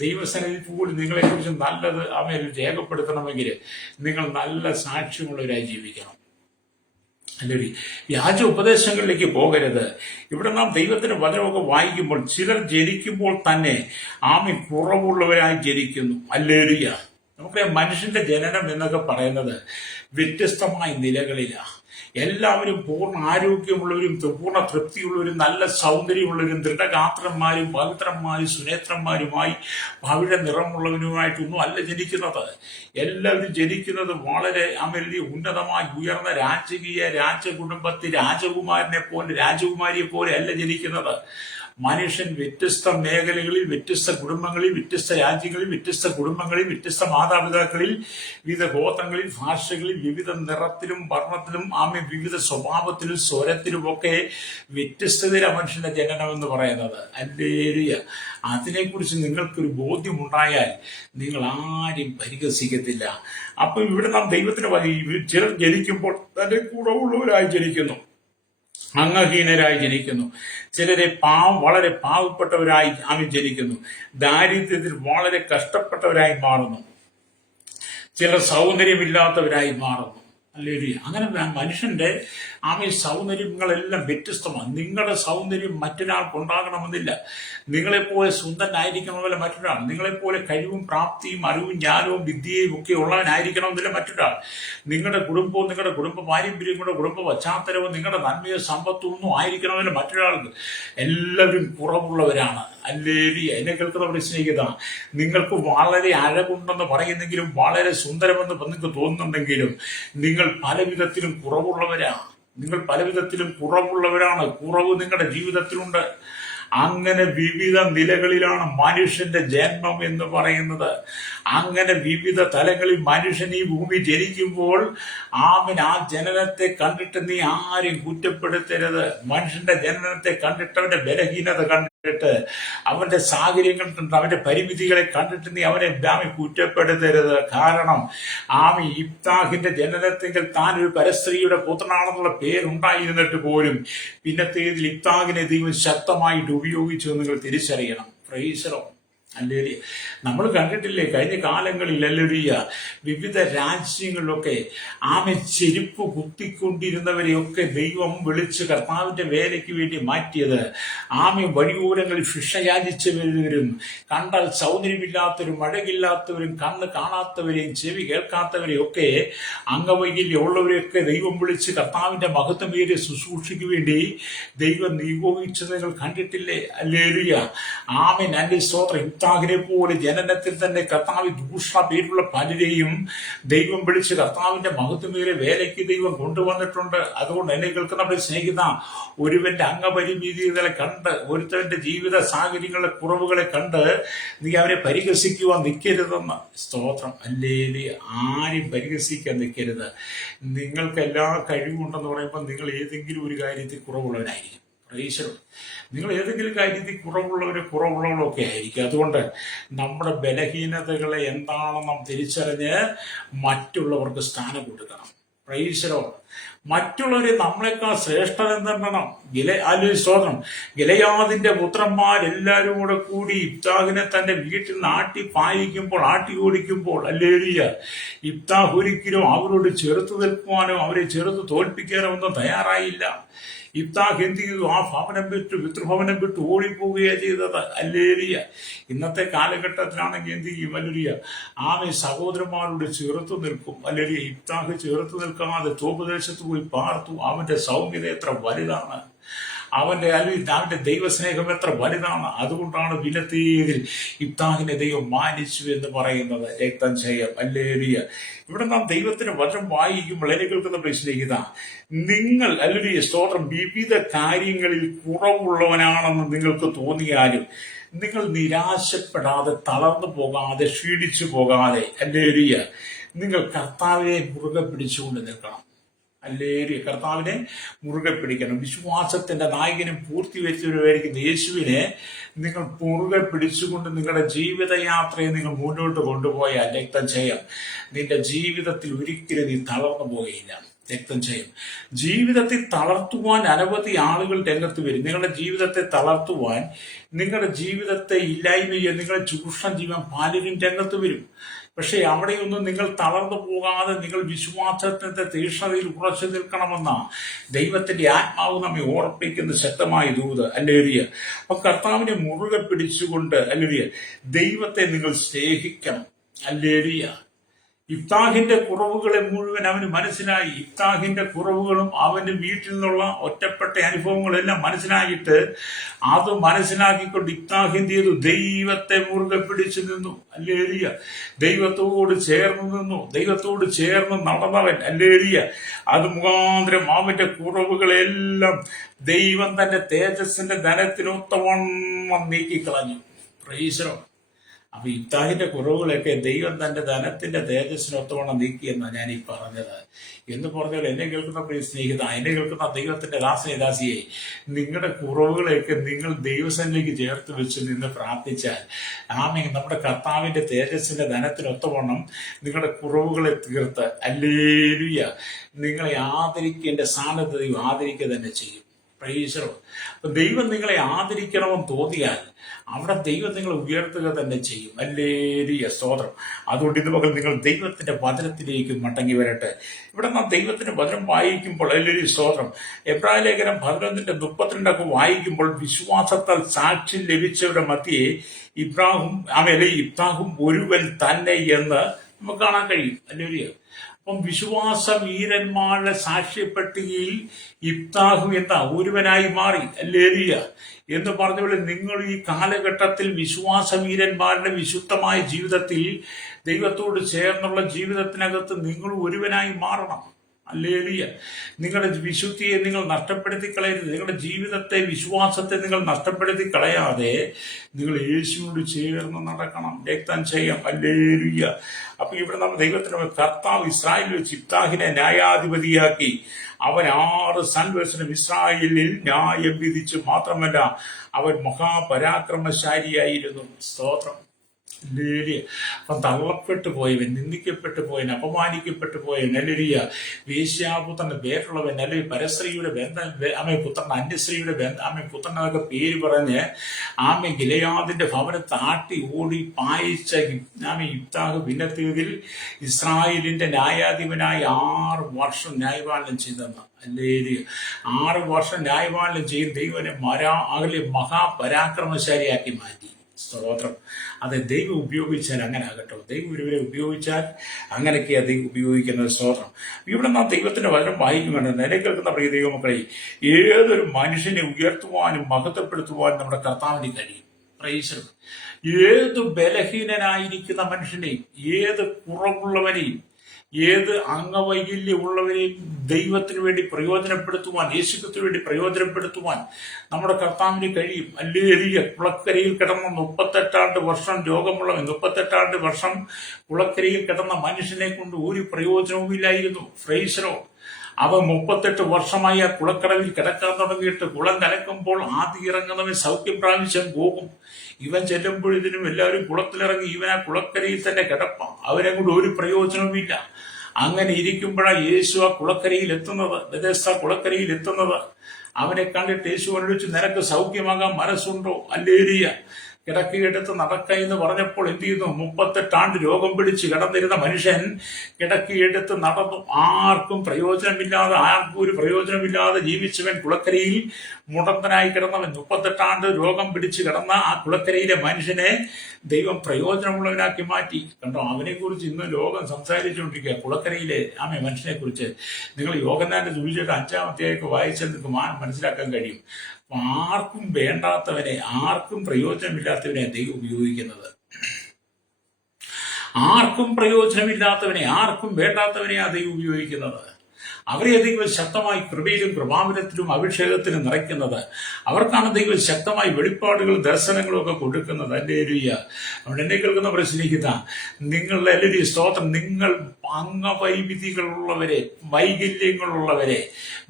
ദൈവസന്നിധി പോലും നിങ്ങളെക്കുറിച്ച് നല്ലത് അവൻ രേഖപ്പെടുത്തണമെങ്കിൽ നിങ്ങൾ നല്ല സാക്ഷ്യമുള്ളവരായി ജീവിക്കണം. അല്ലെങ്കിൽ വ്യാജ ഉപദേശങ്ങളിലേക്ക് പോകരുത്. ഇവിടെ നാം ദൈവത്തിന്റെ വചനമൊക്കെ വായിക്കുമ്പോൾ ചിലർ ജനിക്കുമ്പോൾ തന്നെ കുറവുള്ളവരായി ജനിക്കുന്നു. ഹല്ലേലൂയ. നമുക്കറിയാം, മനുഷ്യന്റെ ജനനം എന്നൊക്കെ പറയുന്നത് വ്യത്യസ്തമായ നിലകളിലാണ്. എല്ലാവരും പൂർണ്ണ ആരോഗ്യമുള്ളവരും പൂർണ്ണ തൃപ്തിയുള്ളവരും നല്ല സൗന്ദര്യമുള്ളവരും ദൃഢഗാത്രന്മാരും പവിത്രന്മാരും സുനേത്രന്മാരുമായി പവിഴ നിറമുള്ളവരുമായിട്ടൊന്നും അല്ല ജനിക്കുന്നത്. എല്ലാവരും ജനിക്കുന്നത് വളരെ ഉന്നതമായി ഉയർന്ന രാജകീയ രാജകുടുംബത്തിൽ രാജകുമാരിയെ പോലെ അല്ല ജനിക്കുന്നത്. മനുഷ്യൻ വ്യത്യസ്ത മേഖലകളിൽ, വ്യത്യസ്ത കുടുംബങ്ങളിൽ, വ്യത്യസ്ത രാജ്യങ്ങളിൽ, വ്യത്യസ്ത കുടുംബങ്ങളിൽ, വ്യത്യസ്ത മാതാപിതാക്കളിൽ, വിവിധ ഗോത്രങ്ങളിൽ, ഭാഷകളിൽ, വിവിധ നിറത്തിലും വർണ്ണത്തിലും വിവിധ സ്വഭാവത്തിലും സ്വരത്തിലുമൊക്കെ വ്യത്യസ്തതയിലെ മനുഷ്യന്റെ ജനനം എന്ന് പറയുന്നത്. ഹല്ലേലൂയ. അതിനെക്കുറിച്ച് നിങ്ങൾക്കൊരു ബോധ്യമുണ്ടായാൽ നിങ്ങൾ ആരും പരിഹസിക്കത്തില്ല. അപ്പൊ ഇവിടെ നാം ദൈവത്തിന് ചിലർ ജനിക്കുമ്പോൾ തന്റെ കുറവുള്ളവരായി ജനിക്കുന്നു, അംഗഹീനരായി ജനിക്കുന്നു. ചിലരെ വളരെ പാവപ്പെട്ടവരായി ജനിക്കുന്നു. ദാരിദ്ര്യത്തിൽ വളരെ കഷ്ടപ്പെട്ടവരായി മാറുന്നു. ചിലർ സൗന്ദര്യമില്ലാത്തവരായി മാറുന്നു. അല്ലെങ്കിൽ അങ്ങനെ മനുഷ്യന്റെ സൗന്ദര്യങ്ങളെല്ലാം വ്യത്യസ്തമാണ്. നിങ്ങളുടെ സൗന്ദര്യം മറ്റൊരാൾക്ക് ഉണ്ടാകണമെന്നില്ല. നിങ്ങളെപ്പോലെ സുന്ദരനായിരിക്കണമെന്നില്ല മറ്റൊരാൾ. നിങ്ങളെപ്പോലെ കഴിവും പ്രാപ്തിയും അറിവും ജ്ഞാനവും വിദ്യയും ഒക്കെ ഉള്ളവനായിരിക്കണമെന്നില്ല മറ്റൊരാൾ. നിങ്ങളുടെ കുടുംബവും നിങ്ങളുടെ കുടുംബ പാരമ്പര്യവും നിങ്ങളുടെ കുടുംബ പശ്ചാത്തലവും നിങ്ങളുടെ നന്മയോ സമ്പത്തും ഒന്നും ആയിരിക്കണമെന്നില്ല മറ്റൊരാൾക്ക്. എല്ലാവരും കുറവുള്ളവരാണ്. ഹല്ലേലൂയ. എന്നെ കേൾക്കുന്നവരെ സ്നേഹിത, നിങ്ങൾക്ക് വളരെ അഴകുണ്ടെന്ന് പറയുന്നെങ്കിലും, വളരെ സുന്ദരമെന്ന് നിങ്ങൾക്ക് തോന്നുന്നുണ്ടെങ്കിലും, നിങ്ങൾ പലവിധത്തിലും കുറവുള്ളവരാണ്. കുറവ് നിങ്ങളുടെ ജീവിതത്തിലുണ്ട്. അങ്ങനെ വിവിധ നിലകളിലാണ് മനുഷ്യന്റെ ജന്മം എന്ന് പറയുന്നത്. അങ്ങനെ വിവിധ തലങ്ങളിൽ മനുഷ്യൻ ഈ ഭൂമി ജനിക്കുമ്പോൾ ആ ജനനത്തെ കണ്ടിട്ട് നീ ആരും കുറ്റപ്പെടുത്തരുത്. മനുഷ്യന്റെ ജനനത്തെ കണ്ടിട്ട്, അവന്റെ ബലഹീനത കണ്ടിട്ട്, അവന്റെ സാഹചര്യങ്ങൾ കണ്ടിട്ട്, അവന്റെ പരിമിതികളെ കണ്ടിട്ട് നീ അവനെ കുറ്റപ്പെടുത്തരുത്. കാരണം ഇബ്താഹിന്റെ ജനനത്തെങ്കിൽ താൻ ഒരു പരസ്ത്രീയുടെ പുത്രനാണെന്നുള്ള പേരുണ്ടായിരുന്നിട്ട് പോലും പിന്നത്തേതിൽ ഇബ്താഹിനെ ദൈവം ശക്തമായിട്ട് ഉപയോഗിച്ചു എന്ന് നിങ്ങൾ തിരിച്ചറിയണം. Praise the Lord. ഹല്ലേലൂയ. നമ്മൾ കണ്ടിട്ടില്ലേ കഴിഞ്ഞ കാലങ്ങളിൽ ഹല്ലേലൂയ വിവിധ രാജ്യങ്ങളിലൊക്കെ ചെരുപ്പ് കുത്തിക്കൊണ്ടിരുന്നവരെയൊക്കെ ദൈവം വിളിച്ച് കർത്താവിന്റെ വേലയ്ക്ക് വേണ്ടി മാറ്റിയത്. വഴിയോരങ്ങളിൽ ഭിക്ഷയാചിച്ചവരും, കണ്ടാൽ സൗന്ദര്യമില്ലാത്തവരും, അഴകില്ലാത്തവരും, കണ്ണ് കാണാത്തവരെയും ചെവി കേൾക്കാത്തവരെയും ഒക്കെ, അംഗവൈകല്യമുള്ളവരെയൊക്കെ ദൈവം വിളിച്ച് കർത്താവിന്റെ മഹത്വമേറിയ ശുശ്രൂഷയ്ക്ക് വേണ്ടി ദൈവം നിയോഗിച്ചത് നിങ്ങൾ കണ്ടിട്ടില്ലേ? ഹല്ലേലൂയ. എൻ്റെ സ്തോത്രം. ഇബ്താഹിനെ പോലെ ജനനത്തിൽ തന്നെ കർത്താവ് ദൂഷണ പേരുള്ള പലരെയും ദൈവം വിളിച്ച് കർത്താവിന്റെ മഹത്വമേറിയ വേലയ്ക്ക് ദൈവം കൊണ്ടുവന്നിട്ടുണ്ട്. അതുകൊണ്ട് എന്നെ കേൾക്കുന്നവരെ സ്നേഹിത, ഒരുവന്റെ അംഗപരിമിതികളെ കണ്ട്, ഒരുത്തവന്റെ ജീവിത സാഹചര്യങ്ങളുടെ കുറവുകളെ കണ്ട് നീ അവരെ പരിഹസിക്കുവാൻ നിൽക്കരുതെന്ന്. സ്തോത്രം. ഹല്ലേലൂയ. ആരും പരിഹസിക്കാൻ നിൽക്കരുത്. നിങ്ങൾക്ക് എല്ലാ കഴിവുണ്ടെന്ന് പറയുമ്പോൾ നിങ്ങൾ ഏതെങ്കിലും ഒരു കാര്യത്തിൽ കുറവുള്ളവനായിരിക്കും. നിങ്ങൾ ഏതെങ്കിലും കാര്യത്തിൽ കുറവുള്ളവരൊക്കെ ആയിരിക്കും. അതുകൊണ്ട് നമ്മുടെ ബലഹീനതകളെ എന്താണെന്ന് നാം തിരിച്ചറിഞ്ഞ് മറ്റുള്ളവർക്ക് സ്ഥാനം കൊടുക്കണം. പ്രൈസരോ മറ്റുള്ളവരെ നമ്മളെക്കാൾ ശ്രേഷ്ഠരെന്നെണ്ണണം. സ്തോത്രം. ഗിലെയാദിന്റെ പുത്രന്മാരെല്ലാവരും കൂടെ കൂടി ഇബ്താഹിനെ തന്റെ വീട്ടിൽ നിന്ന് ആട്ടി ഓടിക്കുമ്പോൾ ഹല്ലേലൂയ, ഇബ്താഹ് ഒരിക്കലും അവരോട് ചെറുത്തു നിൽക്കുവാനോ അവരെ ചെറുത്ത് തോൽപ്പിക്കാനോ ഒന്നും തയ്യാറായില്ല. ഇബ്താഹ് എന്ത് ചെയ്തു? ആ ഭവനം വിട്ടു, പിതൃഭവനം വിട്ട് ഓടിപ്പോവുകയാണ് ചെയ്തത്. ഹല്ലേലൂയ. ഇന്നത്തെ കാലഘട്ടത്തിലാണെങ്കിൽ എന്ത് ചെയ്യും? ഹല്ലേലൂയ, ആമേ സഹോദരന്മാരോട് ചെറുത്തു നിൽക്കും. ഹല്ലേലൂയ. ഇബ്താഹ് ചെറുത്തു നിൽക്കാതെ തോപദേശത്ത് പോയി പാർത്തു. അവന്റെ സൗമ്യത എത്ര വലുതാണ്, അവന്റെ ദൈവസ്നേഹം എത്ര വലുതാണ്. അതുകൊണ്ടാണ് വിലത്തേതിൽ ഇബ്താഹിനെ ദൈവം മാനിച്ചു എന്ന് പറയുന്നത്. രക്തം ചെയ്യാം. ഹല്ലേലൂയ. ഇവിടെ നാം ദൈവത്തിന് വചനം വായിക്കുമ്പോൾ എന്നെ കേൾക്കുന്ന പ്രശ്നിക്കുക, നിങ്ങൾ ഹല്ലേലൂയ സ്തോത്രം വിവിധ കാര്യങ്ങളിൽ കുറവുള്ളവനാണെന്ന് നിങ്ങൾക്ക് തോന്നിയാലും നിങ്ങൾ നിരാശപ്പെടാതെ, തളർന്നു പോകാതെ, ക്ഷീണിച്ചു പോകാതെ ഹല്ലേലൂയ നിങ്ങൾ കർത്താവിനെ മുറുകെ പിടിച്ചുകൊണ്ട് നിൽക്കണം. ഹല്ലേലൂയ. കർത്താവിനെ മുറുകെ പിടിക്കണം. വിശ്വാസത്തിന്റെ നായകനും പൂർത്തിവെച്ചവരുമായിരിക്കുന്ന യേശുവിനെ നിങ്ങൾ മുറുകെ പിടിച്ചുകൊണ്ട് നിങ്ങളുടെ ജീവിതയാത്രയെ നിങ്ങൾ മുന്നോട്ട് കൊണ്ടുപോയാൽ രക്തം ചെയ്യാം, നിന്റെ ജീവിതത്തിൽ ഒരിക്കലും നീ തളർന്നു പോവുകയില്ല. രക്തം ചെയ്യും. ജീവിതത്തെ തളർത്തുവാൻ അനവധി ആളുകൾ രംഗത്ത് വരും. നിങ്ങളുടെ ജീവിതത്തെ തളർത്തുവാൻ, നിങ്ങളുടെ ജീവിതത്തെ ഇല്ലായ്മ ചെയ്യാൻ, നിങ്ങളെ ചൂഷണം ചെയ്യാൻ പലരും രംഗത്ത് വരും. പക്ഷെ അവിടെയൊന്നും നിങ്ങൾ തളർന്നു പോകാതെ നിങ്ങൾ വിശ്വാസത്തിന്റെ തീക്ഷ്ണതയിൽ ഉറച്ചു നിൽക്കണമെന്ന ദൈവത്തിന്റെ ആത്മാവ് നമ്മെ ഓർപ്പിക്കുന്ന ശക്തമായ ദൂത്. ഹല്ലേലൂയ. അപ്പൊ കർത്താവിനെ മുറുകെ പിടിച്ചുകൊണ്ട് ഹല്ലേലൂയ ദൈവത്തെ നിങ്ങൾ സ്നേഹിക്കണം. ഹല്ലേലൂയ. ഇബ്താഹിന്റെ കുറവുകളെ മുഴുവൻ അവന് മനസ്സിലായി. ഇബ്താഹിന്റെ കുറവുകളും അവന്റെ വീട്ടിൽ നിന്നുള്ള ഒറ്റപ്പെട്ട അനുഭവങ്ങളെല്ലാം മനസ്സിലായിട്ട് അത് മനസ്സിലാക്കിക്കൊണ്ട് ഇബ്താഹ് എന്ത് ചെയ്തു? ദൈവത്തെ മുറുകെ പിടിച്ചു നിന്നു. ഹല്ലേലൂയ. ദൈവത്തോട് ചേർന്ന് നിന്നു. ദൈവത്തോട് ചേർന്ന് നടന്നവൻ ഹല്ലേലൂയ അത് മുഖാന്തരം അവന്റെ കുറവുകളെല്ലാം ദൈവം തന്റെ തേജസ്സിന്റെ ധനത്തിനൊത്തവണ്ണം നീക്കിക്കളഞ്ഞു. പ്രൈസ്. അപ്പൊ ഇബ്താഹിന്റെ കുറവുകളൊക്കെ ദൈവം തന്റെ ധനത്തിന്റെ തേജസ്സിനൊത്തവണ്ണം നീക്കിയെന്നാണ് ഞാൻ ഈ പറഞ്ഞത്. എന്ന് പറഞ്ഞാൽ എന്നെ കേൾക്കുന്ന പ്രിയ സ്നേഹിത, എന്നെ കേൾക്കുന്ന ദൈവത്തിന്റെ ദാസനെ, നിങ്ങളുടെ കുറവുകളെയൊക്കെ നിങ്ങൾ ദൈവസന്നിധിക്ക് ചേർത്ത് വെച്ച് നിന്ന് പ്രാർത്ഥിച്ചാൽ ആമേൻ നമ്മുടെ കർത്താവിന്റെ തേജസ്സിന്റെ ധനത്തിനൊത്തവണ്ണം നിങ്ങളുടെ കുറവുകളെ തീർത്ത് ഹല്ലേലൂയ നിങ്ങളെ ആദരിക്കേണ്ട സ്ഥാനത്ത് ദൈവം ആദരിക്കുക തന്നെ ചെയ്യും. പ്രൈസറോ. അപ്പൊ ദൈവം നിങ്ങളെ ആദരിക്കണമെന്ന് തോന്നിയാൽ അവിടെ ദൈവം നിങ്ങളെ ഉയർത്തുക തന്നെ ചെയ്യും. ഹല്ലേലൂയ സ്തോത്രം. അതുകൊണ്ട് ഇന്ന് മകൾ നിങ്ങൾ ദൈവത്തിന്റെ വചനത്തിലേക്ക് മടങ്ങി വരട്ടെ. ഇവിടെ നാം ദൈവത്തിന്റെ വചനം വായിക്കുമ്പോൾ ഹല്ലേലൂയ സ്തോത്രം എബ്രായ ലേഖനം 11:32 വായിക്കുമ്പോൾ വിശ്വാസത്താൽ സാക്ഷ്യം ലഭിച്ചവരുടെ മധ്യേ ഇബ്രാഹും ഒരുവൻ തന്നെ എന്ന് നമുക്ക് കാണാൻ കഴിയും. ഹല്ലേലൂയ. അപ്പം വിശ്വാസ വീരന്മാരുടെ സാക്ഷ്യപ്പട്ടികയിൽ ഇബ്താഹ് എന്ന ഒരുവനായി മാറി. ഹല്ലേലൂയ എന്ന് പറഞ്ഞപോലെ നിങ്ങൾ ഈ കാലഘട്ടത്തിൽ വിശ്വാസ വീരന്മാരുടെ വിശുദ്ധമായ ജീവിതത്തിൽ ദൈവത്തോട് ചേർന്നുള്ള ജീവിതത്തിനകത്ത് നിങ്ങൾ ഒരുവനായി മാറണം. ഹല്ലേലൂയ. നിങ്ങളുടെ വിശുദ്ധിയെ നിങ്ങൾ നഷ്ടപ്പെടുത്തി കളയരുത്. നിങ്ങളുടെ ജീവിതത്തെ, വിശ്വാസത്തെ നിങ്ങൾ നഷ്ടപ്പെടുത്തി കളയാതെ നിങ്ങൾ യേശുവോട് ചേർന്ന് നടക്കണം. രക്തം ചെയ്യാം. ഹല്ലേലൂയ. അപ്പൊ ഇവിടെ നമ്മൾ ദൈവത്തിന് കർത്താവ് ഇസ്രായേലിൽ വെച്ച് ഇബ്താഹിനെ ന്യായാധിപതിയാക്കി. അവൻ 6 സംവത്സരം ഇസ്രായേലിൽ ന്യായം വിധിച്ചു. മാത്രമല്ല അവൻ മഹാപരാക്രമശാലിയായിരുന്നു. സ്തോത്രം. ഹല്ലേലൂയ. അപ്പം തള്ളപ്പെട്ടു പോയവൻ, നിന്ദിക്കപ്പെട്ടു പോയവൻ, അപമാനിക്കപ്പെട്ടു പോയവൻ, ഹല്ലേലൂയ വേശ്യാപുത്രന്റെ പേരുള്ളവൻ, അല്ലെങ്കിൽ പരസ്ത്രീയുടെ ബന്ധം, പുത്രൻ അന്യസ്ത്രീയുടെ ബന്ധം, പുത്രനൊക്കെ പേര് പറഞ്ഞ് ഗിലെയാദിന്റെ ഭവനത്തെ ആട്ടി ഓടി പായിച്ച ഇബ്താഹ് പിന്നത്തേതിൽ ഇസ്രായേലിന്റെ ന്യായാധിപനായി 6 വർഷം ന്യായപാലനം ചെയ്തെന്ന്. ഹല്ലേലൂയ. 6 വർഷം ന്യായപാലനം ചെയ്ത് ദൈവനെ മഹാപരാക്രമശാലിയാക്കി മാറ്റി. സ്തോത്രം. അത് ദൈവം ഉപയോഗിച്ചാൽ അങ്ങനെ ആകട്ടോ. ദൈവം ഒരുവരെ ഉപയോഗിച്ചാൽ അങ്ങനെയൊക്കെയാ ദൈവം ഉപയോഗിക്കുന്നത്. സ്തോത്രം. ഇവിടെ നാം ദൈവത്തിന്റെ വചനം വായിക്കുന്നുണ്ട്. നില കേൾക്കുന്ന പ്രിയ ദൈവമക്കളെ, ഏതൊരു മനുഷ്യനെ ഉയർത്തുവാനും മഹത്വപ്പെടുത്തുവാനും നമ്മുടെ കർത്താവിന് കഴിയും. പ്രൈസ്. ഏത് ബലഹീനനായിരിക്കുന്ന മനുഷ്യനെയും, ഏത് കുറവുള്ളവനെയും, ഏത് അംഗവൈകല്യമുള്ളവരെയും ദൈവത്തിന് വേണ്ടി പ്രയോജനപ്പെടുത്തുവാൻ, യേശുക്രിസ്തുവിന് വേണ്ടി പ്രയോജനപ്പെടുത്തുവാൻ നമ്മുടെ കർത്താവിന് കഴിയും. ഹല്ലേലൂയ. കുളക്കരയിൽ കിടന്ന 38 വർഷം രോഗമുള്ളവൻ, 38 വർഷം കുളക്കരയിൽ കിടന്ന മനുഷ്യനെ കൊണ്ട് ഒരു പ്രയോജനവുമില്ലായിരുന്നു. ഫ്രൈസറോ. അവൻ 38 വർഷമായി ആ കുളക്കടവിൽ കിടക്കാൻ തുടങ്ങിയിട്ട് കുളം കലക്കുമ്പോൾ ആദ്യം ഇറങ്ങുന്നവൻ സൗഖ്യം പ്രാപിച്ചാൽ പോകും. ഇവൻ ചെല്ലുമ്പോഴതിനും എല്ലാവരും കുളത്തിലിറങ്ങി ഇവൻ ആ കുളക്കരയിൽ തന്നെ കിടപ്പാം. അവനെ കൊണ്ട് ഒരു പ്രയോജനവുമില്ല. അങ്ങനെ ഇരിക്കുമ്പോഴാണ് യേശു ആ കുളക്കരയിൽ എത്തുന്നത്, ബെഥസ്ദ കുളക്കരയിൽ എത്തുന്നത്. അവനെ കണ്ടിട്ട് യേശു അനുഭവിച്ചു, നിനക്ക് സൗഖ്യമാകാൻ മനസ്സുണ്ടോ? ഹല്ലേലൂയ. കിടക്കയെടുത്ത് നടക്ക എന്ന് പറഞ്ഞപ്പോൾ എന്ത് ചെയ്യുന്നു? 38 ആണ്ട് രോഗം പിടിച്ച് കിടന്നിരുന്ന മനുഷ്യൻ കിടക്കയെടുത്ത് നടന്നു. ആർക്കും ഒരു പ്രയോജനമില്ലാതെ ജീവിച്ചവൻ, കുളക്കരയിൽ മുടന്തനായി കിടന്നവൻ, 38 ആണ്ട് രോഗം പിടിച്ച് കിടന്ന ആ കുളക്കരയിലെ മനുഷ്യനെ ദൈവം പ്രയോജനമുള്ളവനാക്കി മാറ്റി. കണ്ടോ, അവനെ കുറിച്ച് ഇന്ന് ലോകം സംസാരിച്ചുകൊണ്ടിരിക്കുക, കുളക്കരയിലെ മനുഷ്യനെ കുറിച്ച്. നിങ്ങൾ യോഹന്നാന്റെ സുവിശേഷം 5-ാം അധ്യായമൊക്കെ വായിച്ചാൽ നിങ്ങൾക്ക് മനസ്സിലാക്കാൻ കഴിയും. ആർക്കും വേണ്ടാത്തവനെ, ആർക്കും പ്രയോജനമില്ലാത്തവനെ ദൈവം ഉപയോഗിക്കുന്നത്. ആർക്കും പ്രയോജനമില്ലാത്തവനെ, ആർക്കും വേണ്ടാത്തവനെ ദൈവം ഉപയോഗിക്കുന്നത്. അവരെ ദൈവം ശക്തമായി കൃപയിലും കൃപാവരത്തിലും അഭിഷേകത്തിലും നിറയ്ക്കുന്നത്. അവർക്കാണ് ദൈവം ശക്തമായി വെളിപ്പാടുകളും ദർശനങ്ങളും ഒക്കെ കൊടുക്കുന്നത്. ഹല്ലേലൂയ. അവിടെ എന്നെ കേൾക്കുന്ന പ്രശ്നിക്കുന്ന നിങ്ങളുടെ എല്ലാവരും സ്തോത്രം. നിങ്ങൾ അംഗവൈവിധ്യങ്ങളുള്ളവരെ, വൈകല്യങ്ങളുള്ളവരെ,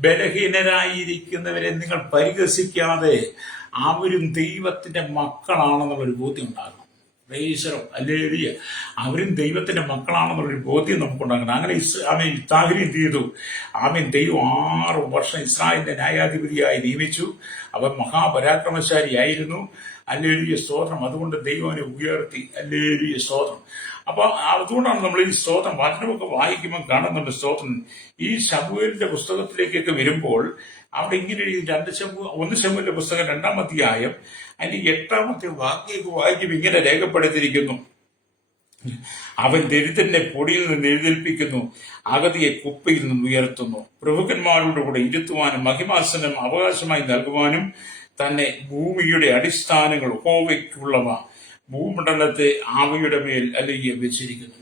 ബലഹീനരായിരിക്കുന്നവരെ നിങ്ങൾ പരിഹസിക്കാതെ അവരും ദൈവത്തിന്റെ മക്കളാണെന്നുള്ളൊരു ബോധ്യം ഉണ്ടാകണം. ഈശ്വരം ഹല്ലേലൂയ. അവരും ദൈവത്തിന്റെ മക്കളാണെന്നുള്ളൊരു ബോധ്യം നമുക്കുണ്ടാകണം. അങ്ങനെ ഇത്താഹിരി എന്ത് ചെയ്തു? ദൈവം 6 വർഷം ഇസ്രായേലിന്റെ ന്യായാധിപതിയായി നിയമിച്ചു. അവൻ മഹാപരാക്രമശാലിയായിരുന്നു. ഹല്ലേലൂയ സ്തോത്രം. അതുകൊണ്ട് ദൈവം അവനെ ഉയർത്തി. ഹല്ലേലൂയ സ്തോത്രം. അപ്പൊ അതുകൊണ്ടാണ് നമ്മൾ ഈ സ്തോത്രം വചനമൊക്കെ വായിക്കുമ്പോൾ കാണുന്നുണ്ട്. സ്തോത്രം ഈ ശമൂവേലിന്റെ പുസ്തകത്തിലേക്കൊക്കെ വരുമ്പോൾ അവിടെ ഇങ്ങനെ 1 ശമൂവേലിന്റെ പുസ്തകം 2-ാം അധ്യായം അതിന്റെ 8-ാമത്തെ വാക്യമൊക്കെ വായിക്കുമ്പോൾ ഇങ്ങനെ രേഖപ്പെടുത്തിയിരിക്കുന്നു: അവൻ ദരിദ്രനെ പൊടിയിൽ നിന്ന് എഴുന്നേൽപ്പിക്കുന്നു, അഗതിയെ കുപ്പയിൽ നിന്ന് ഉയർത്തുന്നു. പ്രഭുക്കന്മാരുടെ കൂടെ ഇരുത്തുവാനും മഹിമാസനം അവകാശമായി നൽകുവാനും തന്നെ ഭൂമിയുടെ അടിസ്ഥാനങ്ങൾ യഹോവയ്ക്കുള്ളവ ഭൂമണ്ഡലത്തെ അവയുടെ മേൽ അല്ലെങ്കിൽ വെച്ചിരിക്കുന്നു.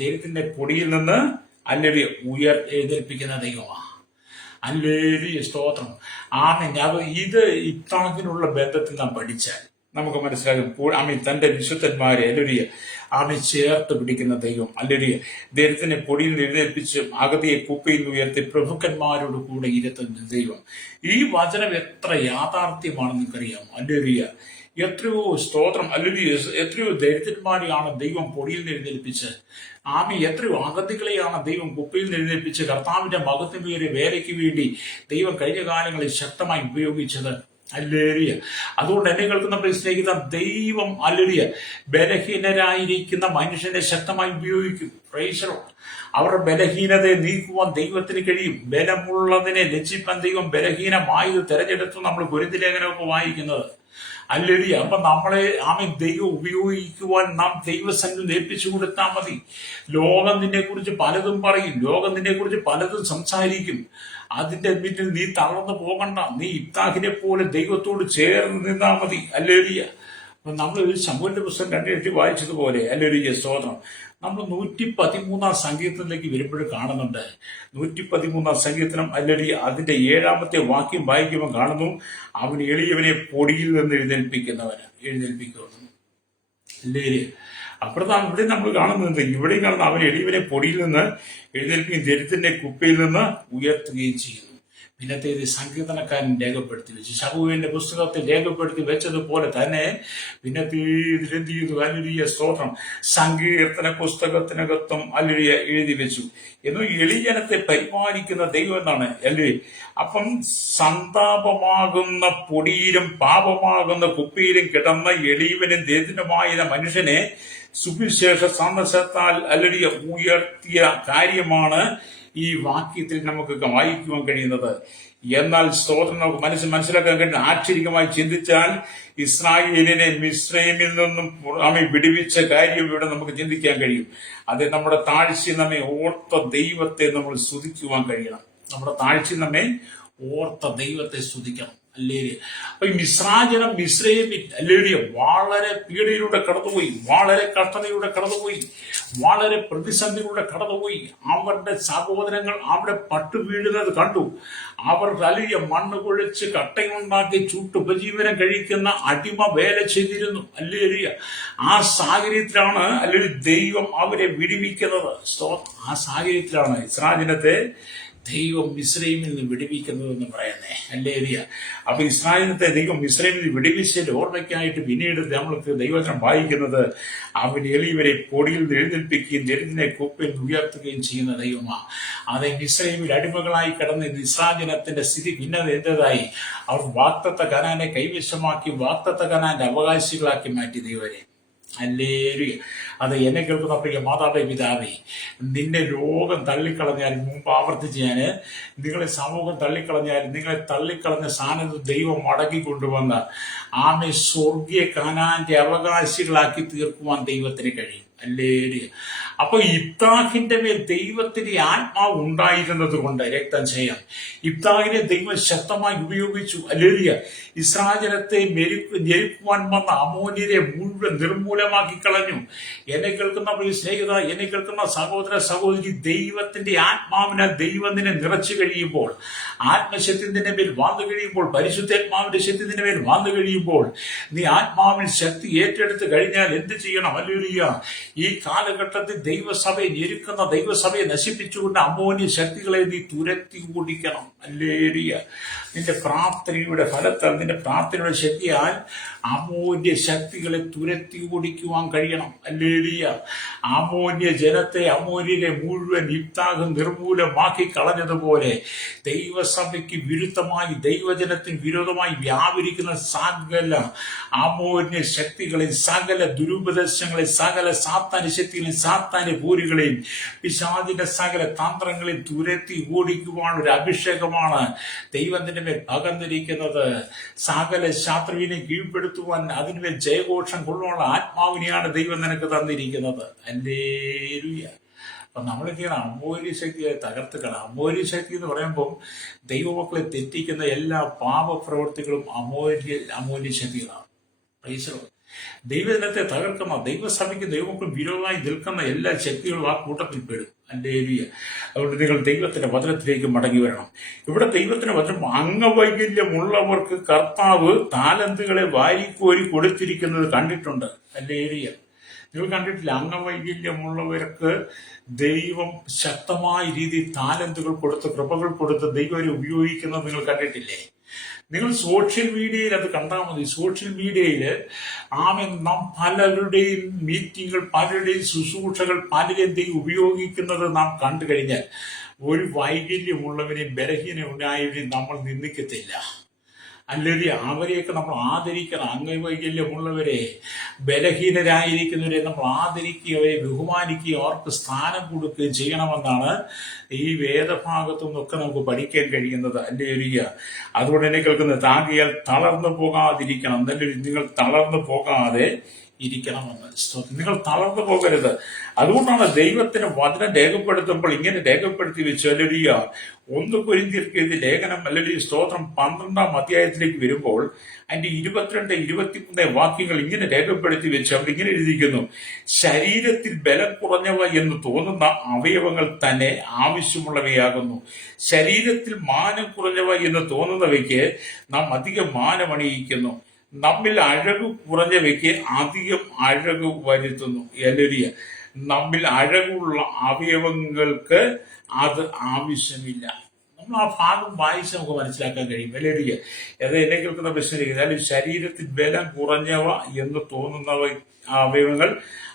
ദൈവത്തിന്റെ പൊടിയിൽ നിന്ന് അല്ലെങ്കിൽ എഴുന്നേൽപ്പിക്കുന്ന ദൈവമാണ്. ഹല്ലേലൂയ സ്തോത്രം. ഇത് ഇത്താഹിനുള്ള ബന്ധത്തിൽ നാം പഠിച്ചാൽ നമുക്ക് മനസ്സിലാകും. തന്റെ വിശുദ്ധന്മാരെ അല്ലെങ്കിൽ ചേർത്ത് പിടിക്കുന്ന ദൈവം. അല്ലെങ്കിൽ ദൈവത്തിനെ പൊടിയിൽ എഴുന്നേൽപ്പിച്ച് അഗതിയെ കുപ്പയിൽ ഉയർത്തി പ്രഭുക്കന്മാരോട് കൂടെ ഇരുത്തുന്ന ദൈവം. ഈ വചനം എത്ര യാഥാർത്ഥ്യമാണെന്ന് നിങ്ങൾക്കറിയാം. അല്ലെങ്കിൽ എത്രയോ സ്തോത്രം. അല്ലെങ്കിൽ എത്രയോ ദരിദ്രന്മാരെയാണ് ദൈവം പൊടിയിൽ എഴുന്നേൽപ്പിച്ച്, എത്രയോ അഗതികളെയാണ് ദൈവം കുപ്പയിൽ എഴുന്നേൽപ്പിച്ച് കർത്താവിന്റെ മഹത്വമേറിയ വേലയ്ക്ക് വേണ്ടി ദൈവം കഴിഞ്ഞ കാലങ്ങളിൽ ശക്തമായി ഉപയോഗിച്ചത്. ഹല്ലേലൂയ. അതുകൊണ്ട് എന്നെ കേൾക്കുന്ന സ്നേഹിത, ദൈവം ഹല്ലേലൂയ ബലഹീനരായിരിക്കുന്ന മനുഷ്യനെ ശക്തമായി ഉപയോഗിക്കും. Praise the Lord. അവരുടെ ബലഹീനതയെ നീക്കുവാൻ ദൈവത്തിന് കഴിയും. ബലമുള്ളതിനെ ലജ്ജിപ്പാൻ ദൈവം ബലഹീനമായത് തെരഞ്ഞെടുത്ത് നമ്മൾ കൊരിന്ത്യർ ലേഖനമൊക്കെ വായിക്കുന്നത്. ഹല്ലേലൂയ. അപ്പൊ നമ്മളെ ദൈവം ഉപയോഗിക്കുവാൻ നാം ദൈവസന്നിധിയിൽ ഏൽപ്പിച്ചു കൊടുത്താൽ മതി. ലോകം നിന്നെ കുറിച്ച് പലതും പറയും, ലോകം നിന്നെ കുറിച്ച് പലതും സംസാരിക്കും. അതിന്റെ പിന്നിൽ നീ തളർന്നു പോകണ്ട. നീ ഇബ്താഹിനെ പോലെ ദൈവത്തോട് ചേർന്ന് നിന്നാ മതി. ഹല്ലേലൂയ. നമ്മൾ ശമൂവേലിന്റെ പുസ്തകം 2:8 വായിച്ചതുപോലെ ഹല്ലേലൂയ സ്തോത്രം. നമ്മൾ 113-ാം സങ്കീർത്തനത്തിലേക്ക് വരുമ്പോഴും കാണുന്നുണ്ട്. 113-ാം സങ്കീർത്തനം അല്ലെങ്കിൽ അതിന്റെ 7-ാമത്തെ വാക്യം വായിക്കുമ്പോൾ കാണുന്നു, അവൻ എളിയവനെ പൊടിയിൽ നിന്ന് എഴുന്നേൽപ്പിക്കുന്നു. അല്ലേ? അപ്പുറത്താണ് ഇവിടെ നമ്മൾ കാണുന്നത്. ഇവിടെയും കാണുന്ന അവൻ എളിയവനെ പൊടിയിൽ നിന്ന് എഴുന്നേൽപ്പിക്കുകയും ദരിദ്രന്റെ കുപ്പയിൽ നിന്ന് ഉയർത്തുകയും ചെയ്യുന്നു. പിന്നത്തെ സങ്കീർത്തനക്കാരൻ രേഖപ്പെടുത്തി വെച്ചു. ശമൂവേലിന്റെ പുസ്തകത്തിൽ രേഖപ്പെടുത്തി വെച്ചതുപോലെ തന്നെ പിന്നത്തെ ഇതിലെന്ത് ചെയ്തു? ഹല്ലേലൂയ സ്തോത്രം. സങ്കീർത്തന പുസ്തകത്തിനകത്തും ഹല്ലേലൂയ എഴുതി വെച്ചു. എന്ന് എളിയനത്തെ പരിപാലിക്കുന്ന ദൈവം എന്നാണ് അല്ലേ. അപ്പം സന്താപമാകുന്ന പൊടിയിലും പാപമാകുന്ന കുപ്പിയിലും കിടന്ന എളിയവനും ദരിദ്രനുമായ മനുഷ്യനെ സുവിശേഷ സന്ദേശത്താൽ ഹല്ലേലൂയ ഉയർത്തിയ കാര്യമാണ് ഈ വാക്യത്തിൽ നമുക്ക് വായിക്കുവാൻ കഴിയുന്നത്. എന്നാൽ സ്തോത്രം നമുക്ക് മനസ്സിലാക്കാൻ കഴിയുന്ന ആശ്ചര്യമായി ചിന്തിച്ചാൽ ഇസ്രായേലിനെ മിസ്രൈമിൽ നിന്നും വിടുവിച്ച കാര്യം ഇവിടെ നമുക്ക് ചിന്തിക്കാൻ കഴിയും. അത് നമ്മുടെ താഴ്ച നമ്മെ ഓർത്ത ദൈവത്തെ നമ്മൾ സ്തുതിക്കുവാൻ കഴിയണം. നമ്മുടെ താഴ്ച നമ്മെ ഓർത്ത ദൈവത്തെ സ്തുതിക്കണം. അല്ലേ? അപ്പൊ മിസ്രൈമിൽ അല്ലേലിയ വളരെ പീഡയിലൂടെ കടന്നുപോയി, വളരെ കഷ്ടതയിലൂടെ കടന്നുപോയി, വളരെ പ്രതിസന്ധിയിലൂടെ കടന്നുപോയി. അവരുടെ സഹോദരങ്ങൾ അവിടെ പട്ടുവീഴുന്നത് കണ്ടു. അവർ അല്ലേലിയ മണ്ണ് കുഴച്ച് കട്ടയുണ്ടാക്കി ചുട്ടുപജീവനം കഴിക്കുന്ന അടിമ വേല ചെയ്തിരുന്നു. അല്ലേലിയ ആ സാഹചര്യത്തിലാണ് അല്ലെങ്കിൽ ദൈവം അവരെ വിടുവിക്കുന്നത്. ആ സാഹചര്യത്തിലാണ് ഇസ്രായേലിനത്തെ ദൈവം മിസ്രൈമിൽ നിന്ന് വിടുവിക്കുന്നതെന്ന് പറയുന്നേ. ഹല്ലേലൂയ. അപ്പൊ ഇസ്രായേലിനത്തെ ദൈവം മിസ്രൈമിൽ നിന്ന് വിടുവിച്ചതിന്റെ ഓർമ്മയ്ക്കായിട്ട് പിന്നീട് നമ്മൾക്ക് ദൈവവചനം വായിക്കുന്നത്, അവൻ എളിയവരെ പൊടിയിൽ നിന്ന് എഴുന്നേൽപ്പിക്കുകയും ദരിദ്രനെ കുപ്പയിൽ നിന്ന് ഉയർത്തുകയും ചെയ്യുന്ന ദൈവമാണ്. അത് മിസ്രൈമിൽ അടിമകളായി കിടന്ന ഇസ്രായേൽ ജനത്തിന്റെ സ്ഥിതി ഭിന്നത എന്റേതായി അവർ വാഗ്ദത്ത കനാനെ കൈവശമാക്കി വാഗ്ദത്ത കനാന്റെ അവകാശികളാക്കി മാറ്റി ദൈവരെ. ഹല്ലേലൂയ. അത് എന്നെ കേൾക്കുന്ന പ്രിയ മാതാവേ, പിതാവേ, നിന്നെ ലോകം തള്ളിക്കളഞ്ഞാൽ, മുമ്പ് ആവർത്തിച്ച് നിങ്ങളെ സമൂഹം തള്ളിക്കളഞ്ഞാൽ, നിങ്ങളെ തള്ളിക്കളഞ്ഞ സ്ഥാനത്ത് ദൈവം മടക്കി കൊണ്ടുവന്ന് ആമെ സ്വർഗീയ കാനാന്റെ അവകാശികളാക്കി തീർക്കുവാൻ ദൈവത്തിന് കഴിയും. ഹല്ലേലൂയ. അപ്പൊ ഇബ്താഹിന്റെ മേൽ ദൈവത്തിന്റെ ആത്മാവ് ഉണ്ടായിരുന്നത് കൊണ്ട് രക്തം ചെയ്യാം. ഇബ്താഹിനെ ദൈവം ശക്തമായി ഉപയോഗിച്ചു. ഹല്ലേലൂയ. ഇസ്രായേൽ ജനത്തെ ഞെരുക്കുവാൻ വന്ന അമോന്യരെ മുഴുവൻ നിർമൂലമാക്കി കളഞ്ഞു. എന്നെ കേൾക്കുന്ന സ്നേഹിത, എന്നെ കേൾക്കുന്ന സഹോദര സഹോദരി, ദൈവത്തിന്റെ ആത്മാവിനാൽ ദൈവം നിന്നെ നിറച്ചു കഴിയുമ്പോൾ, ആത്മശക്തി നിന്റെ മേൽ വന്നു കഴിയുമ്പോൾ, പരിശുദ്ധാത്മാവിന്റെ ശക്തി നിന്റെ മേൽ വന്നു കഴിയുമ്പോൾ, നീ ആത്മാവിൽ ശക്തി ഏറ്റെടുത്ത് കഴിഞ്ഞാൽ എന്ത് ചെയ്യണം? ഹല്ലേലൂയ. ഈ കാലഘട്ടത്തിൽ ദൈവസഭയെ ഞെരുക്കുന്ന, ദൈവസഭയെ നശിപ്പിച്ചുകൊണ്ട് അമോന്യ ശക്തികളെ നീ തുരത്തി ഓടിക്കണം. ഹല്ലേലൂയ. നിന്റെ പ്രാർത്ഥനയുടെ ഫലത്താൽ, നിന്റെ പ്രാർത്ഥനയുടെ ശക്തിയാൽ അമോന്യ ശക്തികളെ തുരത്തി ഓടിക്കുവാൻ കഴിയണം. ഹല്ലേലൂയ. അമോന്യ ജനത്തെ, അമോന്യരെ മുഴുവൻ ഇബ്താഹ് നിർമൂലമാക്കി കളഞ്ഞതുപോലെ ദൈവസഭയ്ക്ക് വിരുദ്ധമായി, ദൈവജനത്തിന് വിരോധമായി വ്യാപരിക്കുന്ന സകല അമോന്യ ശക്തികളെ, സകല ദുരുപദേശങ്ങളെ, സകല സാത്താന്യ ശക്തികളെയും സാത്താന്യ പോരുകളെയും പിശാചിന്റെ സകല തന്ത്രങ്ങളെയും തുരത്തി ഓടിക്കുവാനുള്ള ഒരു അഭിഷേകമാണ് ദൈവത്തിന്റെ മേൽ പകർന്നിരിക്കുന്നത്. സകല ശത്രുവിനെ കീഴ്പ്പെടുത്തുവാൻ, അതിന്മേൽ ജയഘോഷം കൊള്ളുവാനുള്ള ആത്മാവിനെയാണ് ദൈവം നിനക്ക് തന്നിരിക്കുന്നത്. ഹല്ലേലൂയ. അപ്പൊ നമ്മൾ ചെയ്യണം, അമോല്യ ശക്തിയെ തകർത്തുക്കണം. അമോല്യ ശക്തി എന്ന് പറയുമ്പോൾ ദൈവമക്കളെ തെറ്റിക്കുന്ന എല്ലാ പാപപ്രവൃത്തികളും അമോല്യ ശക്തികളാണ്. ദൈവജനത്തെ തകർക്കുന്ന, ദൈവസഭയ്ക്ക് ദൈവമക്കൾ വിരോധമായി നിൽക്കുന്ന എല്ലാ ശക്തികളും ആ കൂട്ടത്തിൽ പെടും. ഹല്ലേലൂയ. അതുകൊണ്ട് നിങ്ങൾ ദൈവത്തിന്റെ വചനത്തിലേക്ക് മടങ്ങി വരണം. ഇവിടെ ദൈവത്തിന്റെ വചനം, അംഗവൈകല്യമുള്ളവർക്ക് കർത്താവ് താലന്തുകളെ വാരിക്കോരി കൊടുത്തിരിക്കുന്നത് കണ്ടിട്ടുണ്ട്. ഹല്ലേലൂയ. നിങ്ങൾ കണ്ടിട്ടില്ല? അംഗവൈകല്യമുള്ളവർക്ക് ദൈവം ശക്തമായ രീതിയിൽ താലന്തുകൾ കൊടുത്ത്, കൃപകൾ കൊടുത്ത് ദൈവം ഉപയോഗിക്കുന്നത് നിങ്ങൾ കണ്ടിട്ടില്ലേ? നിങ്ങൾ സോഷ്യൽ മീഡിയയിൽ അത് കണ്ടാൽ മതി. സോഷ്യൽ മീഡിയയിൽ നാം പലരുടെയും മീറ്റിങ്ങുകൾ, പലരുടെയും ശുശ്രൂഷകൾ, പലരെയും ദൈവം ഉപയോഗിക്കുന്നത് നാം കണ്ടു കഴിഞ്ഞാൽ ഒരു വൈകല്യമുള്ളവരെയും ബലഹീനമുണ്ടായവരെയും നമ്മൾ നിന്ദിക്കത്തില്ല. അല്ലെങ്കിൽ അവരെയൊക്കെ നമ്മൾ ആദരിക്കണം. അംഗവൈകല്യമുള്ളവരെ, ബലഹീനരായിരിക്കുന്നവരെ നമ്മൾ ആദരിക്കുകയും അവരെ ബഹുമാനിക്കുകയും അവർക്ക് സ്ഥാനം കൊടുക്കുകയും ചെയ്യണമെന്നാണ് ഈ വേദഭാഗത്തു നിന്നൊക്കെ നമുക്ക് പഠിക്കാൻ കഴിയുന്നത്. ഹല്ലേലൂയ. അതുകൊണ്ട് എന്നെ കേൾക്കുന്നത്, താങ്ങിയാൽ തളർന്നു പോകാതിരിക്കണം. എന്നല്ലേ, നിങ്ങൾ തളർന്നു പോകാതെ ഇരിക്കണമെന്ന്. നിങ്ങൾ തളർന്നു പോകരുത്. അതുകൊണ്ടാണ് ദൈവത്തിന് വചനം രേഖപ്പെടുത്തുമ്പോൾ ഇങ്ങനെ രേഖപ്പെടുത്തി വെച്ചു. ഹല്ലേലൂയ. 1 കൊരിന്ത്യർക്ക് എഴുതിയ ലേഖനം, അല്ലെങ്കിൽ സ്തോത്രം, 12-ാം അധ്യായത്തിലേക്ക് വരുമ്പോൾ അതിന്റെ 22, 23 വാക്യങ്ങൾ ഇങ്ങനെ രേഖപ്പെടുത്തി വെച്ച് അവിടെ ഇങ്ങനെ എഴുതിയിരിക്കുന്നു: ശരീരത്തിൽ ബലം കുറഞ്ഞവ എന്ന് തോന്നുന്ന അവയവങ്ങൾ തന്നെ ആവശ്യമുള്ളവയാകുന്നു. ശരീരത്തിൽ മാനം കുറഞ്ഞവ എന്ന് തോന്നുന്നവയ്ക്ക് നാം അധികം മാനമണിയിക്കുന്നു. നമ്മിൽ അഴകു കുറഞ്ഞവയ്ക്ക് അധികം അഴകു വരുത്തുന്നു. ഹല്ലേലൂയ. നമ്മിൽ അഴകുള്ള അവയവങ്ങൾക്ക് അത് ആവശ്യമില്ല. നമ്മൾ ആ ഭാഗം വായിച്ച് നമുക്ക് മനസ്സിലാക്കാൻ കഴിയും. ഹല്ലേലൂയ. അത് എന്നെ കേൾക്കുന്ന പ്രശ്നം, ശരീരത്തിൽ ബലം കുറഞ്ഞവ എന്ന് തോന്നുന്നവ അവയവങ്ങൾ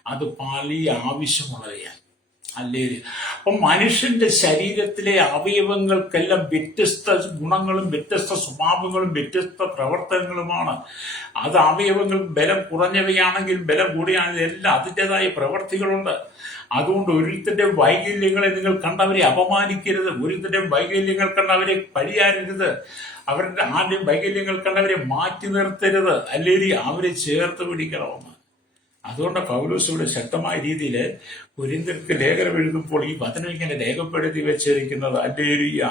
അത് പാലിയ ആവശ്യമുള്ളവയാണ്. ഹല്ലേലൂയ. അപ്പം മനുഷ്യന്റെ ശരീരത്തിലെ അവയവങ്ങൾക്കെല്ലാം വ്യത്യസ്ത ഗുണങ്ങളും വ്യത്യസ്ത സ്വഭാവങ്ങളും വ്യത്യസ്ത പ്രവർത്തനങ്ങളുമാണ്. അത് അവയവങ്ങൾ ബലം കുറഞ്ഞവയാണെങ്കിൽ ബലം കൂടിയാണെങ്കിൽ എല്ലാം അതിൻ്റെതായ പ്രവർത്തികളുണ്ട്. അതുകൊണ്ട് ഒരുത്തന്റെ വൈകല്യങ്ങളെ നിങ്ങൾ കണ്ടവരെ അപമാനിക്കരുത്. ഒരുത്തന്റെ വൈകല്യങ്ങൾ കണ്ടവരെ പഴിയാരരുത്. അവരുടെ ആദ്യം വൈകല്യങ്ങൾ കണ്ടവരെ മാറ്റി നിർത്തരുത്. അല്ലെങ്കിൽ അവരെ ചേർത്ത് പിടിക്കണമെന്ന്. അതുകൊണ്ട് പൗലോസ് ഇവിടെ ശക്തമായ രീതിയിൽ കൊരിന്ത്യർക്ക് ലേഖനം എഴുതുമ്പോൾ ഈ വചനം ഇങ്ങനെ രേഖപ്പെടുത്തി വെച്ചിരിക്കുന്നത്. ഹല്ലേലൂയ.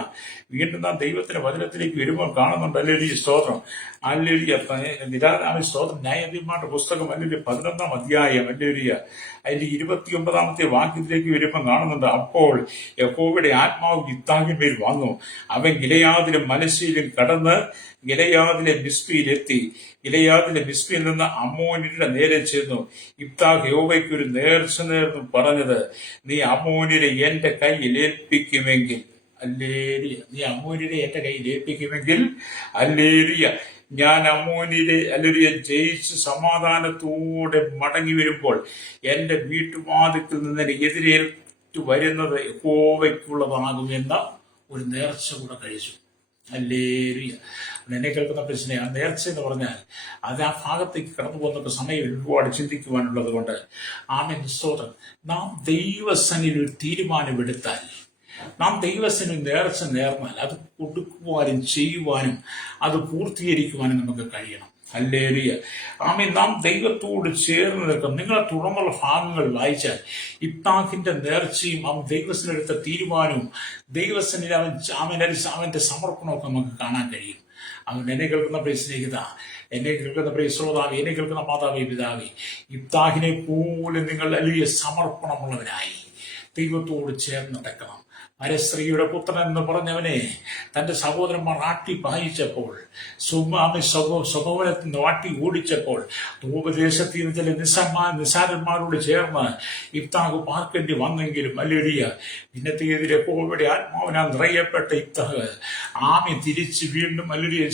വീണ്ടും നാം ദൈവത്തിന്റെ വചനത്തിലേക്ക് വരുമ്പോൾ കാണുന്നുണ്ട്. ഹല്ലേലൂയ. സ്തോത്രം. ഹല്ലേലൂയ. നിരാകാമി സ്തോത്രം. ന്യായാധിപന്മാരുടെ പുസ്തകം, അല്ലെങ്കിൽ 11-ാം അധ്യായം, ഹല്ലേലൂയ, അതിന്റെ 29-ാമത്തെ വാക്യത്തിലേക്ക് വരുമ്പോൾ കാണുന്നുണ്ട്: അപ്പോൾ യഹോവയുടെ ആത്മാവ് ഇബ്താഹിന്മേൽ വന്നു. അവൻ ഗിലെയാദിലും മനശ്ശെയിലും കടന്ന് ഗിലെയാദിലെ മിസ്പയിലെത്തി. ഗിലെയാദിലെ മിസ്പയിൽ നിന്ന് അമ്മോന്യരുടെ നേരെ ചെന്നു. ഇബ്താഹ് യഹോവയ്ക്ക് ഒരു നേർച്ച നേർന്നു പറഞ്ഞത്: നീ അമ്മോന്യരെ എന്റെ കയ്യിൽ ഏൽപ്പിക്കുമെങ്കിൽ. അല്ലേലിയ. നീ അമ്മൂരിനെ എന്റെ കയ്യിൽ ഏൽപ്പിക്കുമെങ്കിൽ അല്ലേലിയ, ഞാൻ അമ്മൂനിരെ അല്ലേലിയ ജയിച്ച് സമാധാനത്തോടെ മടങ്ങി വരുമ്പോൾ എന്റെ വീട്ടുവാതിക്കൽ നിന്ന് എതിരേറ്റു വരുന്നത് യഹോവയ്ക്കുള്ളതാകുമെന്ന ഒരു നേർച്ച കൂടെ കഴിച്ചു. അല്ലേലിയ. എന്നെ കേൾക്കുന്ന പ്രശ്നം, ആ നേർച്ച എന്ന് പറഞ്ഞാൽ അത് ആ ഭാഗത്തേക്ക് കടന്നു പോകുന്ന സമയം ഒരുപാട് ചിന്തിക്കുവാനുള്ളത് കൊണ്ട് ആമേൻ സ്തോത്രം. നാം ദൈവസന്നിധിയിൽ ഒരു തീരുമാനമെടുത്താൽ, നാം ദൈവത്തിന് നേർച്ച നേർന്നാൽ അത് കൊടുക്കുവാനും ചെയ്യുവാനും അത് പൂർത്തീകരിക്കുവാനും നമുക്ക് കഴിയണം. ഹല്ലേലൂയ. ആമേൻ. നാം ദൈവത്തോട് ചേർന്ന് നിൽക്കും. നിങ്ങളെ തുടർന്നുള്ള ഭാഗങ്ങൾ വായിച്ചാൽ ഇബ്താഹിന്റെ നേർച്ചയും അവൻ ദൈവത്തിനെടുത്ത തീരുമാനവും ദൈവസന്നിധിയിൽ അവന്റെ സമർപ്പണമൊക്കെ നമുക്ക് കാണാൻ കഴിയും. അവൻ എന്നെ കേൾക്കുന്ന പ്രിയ സ്നേഹിത, എന്നെ കേൾക്കുന്ന പ്രിയ ശ്രോതാവി, എന്നെ കേൾക്കുന്ന മാതാവി, പിതാവി, ഇബ്താഹിനെ പോലെ നിങ്ങൾ വലിയ സമർപ്പണമുള്ളവരായി ദൈവത്തോട് ചേർന്ന് നടക്കണം. പരസ്ത്രീയുടെ പുത്രൻ എന്ന് പറഞ്ഞവനെ തന്റെ സഹോദരന്മാർ ആട്ടി പായിച്ചപ്പോൾ, സ്വഭവനത്തിൽ നിന്ന് ആട്ടി ഓടിച്ചപ്പോൾ, ധൂപദേശത്തിൽ നിന്ന് ചില നിസാരന്മാരോട് ചേർന്ന് ഇബ്താഹ് പാർക്കേണ്ടി വന്നെങ്കിലും അല്ലേലൂയ, പിന്നത്തേതിലെ യഹോവയുടെ ആത്മാവിനാൽ നിറയപ്പെട്ട ഇബ്താഹ് ആമി തിരിച്ച് വീണ്ടും അല്ലേലൂയ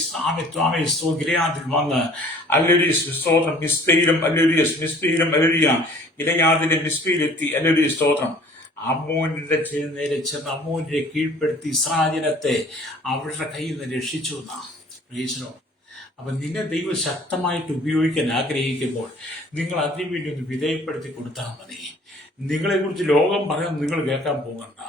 ഗിലെയാദിൽ വന്ന് അല്ലേലൂയ സ്തോത്രം മിസ്പയിലും അല്ലേലൂയ ഗിലെയാദിലെ മിസ്പയിലെത്തി അല്ലേലൂയ സ്തോത്രം അമ്മോനിന്റെ നേരെ ചെന്ന് അമ്മോനെ കീഴ്പ്പെടുത്തി ഇസ്രായേലത്തെ അവരുടെ കയ്യിൽ നിന്ന് രക്ഷിച്ചു എന്നാണ്. അപ്പൊ നിന്നെ ദൈവം ശക്തമായിട്ട് ഉപയോഗിക്കാൻ ആഗ്രഹിക്കുമ്പോൾ നിങ്ങൾ അതിനുവേണ്ടി ഒന്ന് വിധേയപ്പെടുത്തി കൊടുത്താൽ മതി. നിങ്ങളെക്കുറിച്ച് ലോകം പറയുന്നത് നിങ്ങൾ കേൾക്കാൻ പോകണ്ട.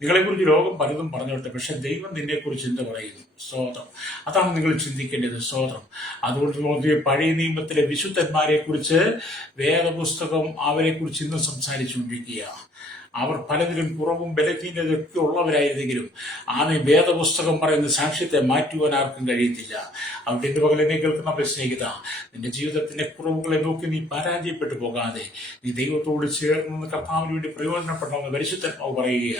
നിങ്ങളെക്കുറിച്ച് ലോകം പലതും പറഞ്ഞോട്ടെ, പക്ഷെ ദൈവം നിന്നെക്കുറിച്ച് എന്ത് പറയുന്നു? സ്തോത്രം. അതാണ് നിങ്ങൾ ചിന്തിക്കേണ്ടത്. സ്തോത്രം. അതുകൊണ്ട് പഴയ നിയമത്തിലെ വിശുദ്ധന്മാരെ കുറിച്ച് വേദപുസ്തകം അവരെ കുറിച്ച് ഇന്ന് സംസാരിച്ചുകൊണ്ടിരിക്കുക. അവർ പലതിലും കുറവും ബലഹീനതയൊക്കെ ഉള്ളവരായിരുന്നെങ്കിലും ആമേൻ വേദപുസ്തകം പറയുന്ന സാക്ഷ്യത്തെ മാറ്റുവാൻ ആർക്കും കഴിയത്തില്ല. അവിടെ എന്റെ പകലെന്നെ കേൾക്കുന്ന സ്നേഹിത, നിന്റെ ജീവിതത്തിന്റെ കുറവുകളെ നോക്കി നീ പരാജയപ്പെട്ടു പോകാതെ നീ ദൈവത്തോട് ചേർന്ന് കർത്താവിന് വേണ്ടി പ്രയോജനപ്പെടണമെന്ന് പരിശുദ്ധാത്മാവ് പറയുക.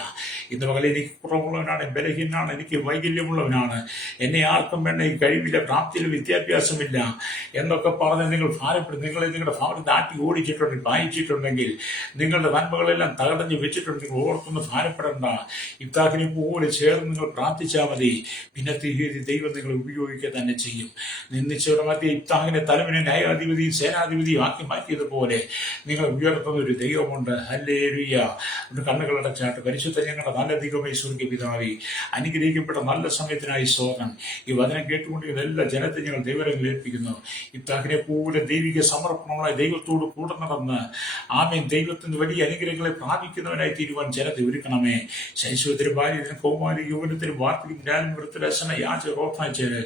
ഇന്ന് പകലെ എനിക്ക് കുറവുള്ളവനാണ്, ബലഹീനാണ്, എനിക്ക് വൈകല്യമുള്ളവനാണ്, എന്നെ ആർക്കും വേണ്ട, ഈ കഴിവില്ല, പ്രാപ്തിയിൽ വിദ്യാഭ്യാസമില്ല എന്നൊക്കെ പറഞ്ഞ് നിങ്ങൾ ഭാരപ്പെടും. നിങ്ങളെ നിങ്ങളുടെ ഭാവത്തിൽ നാട്ടി ഓടിച്ചിട്ടുണ്ടെങ്കിൽ, വായിച്ചിട്ടുണ്ടെങ്കിൽ, നിങ്ങളുടെ നന്മകളെല്ലാം തകടഞ്ഞ് വെച്ചിട്ടുണ്ടെങ്കിൽ ഓർത്തൊന്ന് ഭാരപ്പെടേണ്ട. ഇബ്താഹിനെ പോലെ ചേർന്ന് നിങ്ങൾ പ്രാർത്ഥിച്ചാൽ മതി. പിന്നത്തെ ദൈവം നിങ്ങളെ ഉപയോഗിക്കുക തന്നെ ചെയ്യും. നിന്ദിച്ചവരുടെ മധ്യ ഇബ്താഹിനെ തലവനെ ന്യായാധിപതിയും സേനാധിപതിയും ആക്കി മാറ്റിയതുപോലെ നിങ്ങൾ ഉയർത്തുന്ന ഒരു ദൈവമുണ്ട്. ഹല്ലേലൂയ. കണ്ണുകളടച്ചാട്ട് പരിശുദ്ധ ഞങ്ങളുടെ നല്ല ദൈവമേ സ്വർഗ്ഗീയ പിതാവേ, അനുഗ്രഹിക്കപ്പെട്ട നല്ല സമയത്തിനായി സ്തോത്രം. ഈ വചനം കേട്ടുകൊണ്ടിരിക്കുന്ന എല്ലാ ജനത്തെ ഞങ്ങൾ ദൈവരങ്ങളിൽ ഏൽപ്പിക്കുന്നു. ഇബ്താഹിനെ പോലെ ദൈവിക സമർപ്പണങ്ങളായി ദൈവത്തോട് കൂടെ നടന്ന് ആമേൻ ദൈവത്തിന് വലിയ അനുഗ്രഹങ്ങളെ പ്രാപിക്കുന്നവനായി തീരുവാൻ ജനത്തെ ഒരുക്കണമേ. ശൈശവത്തിന്, ബാല്യത്തിന്, കൗമാരി, യൗവനത്തിന്, വാർത്തയും ജ്ഞാനം, വൃത്തരസന, യാച, റോഫാച്ചേര്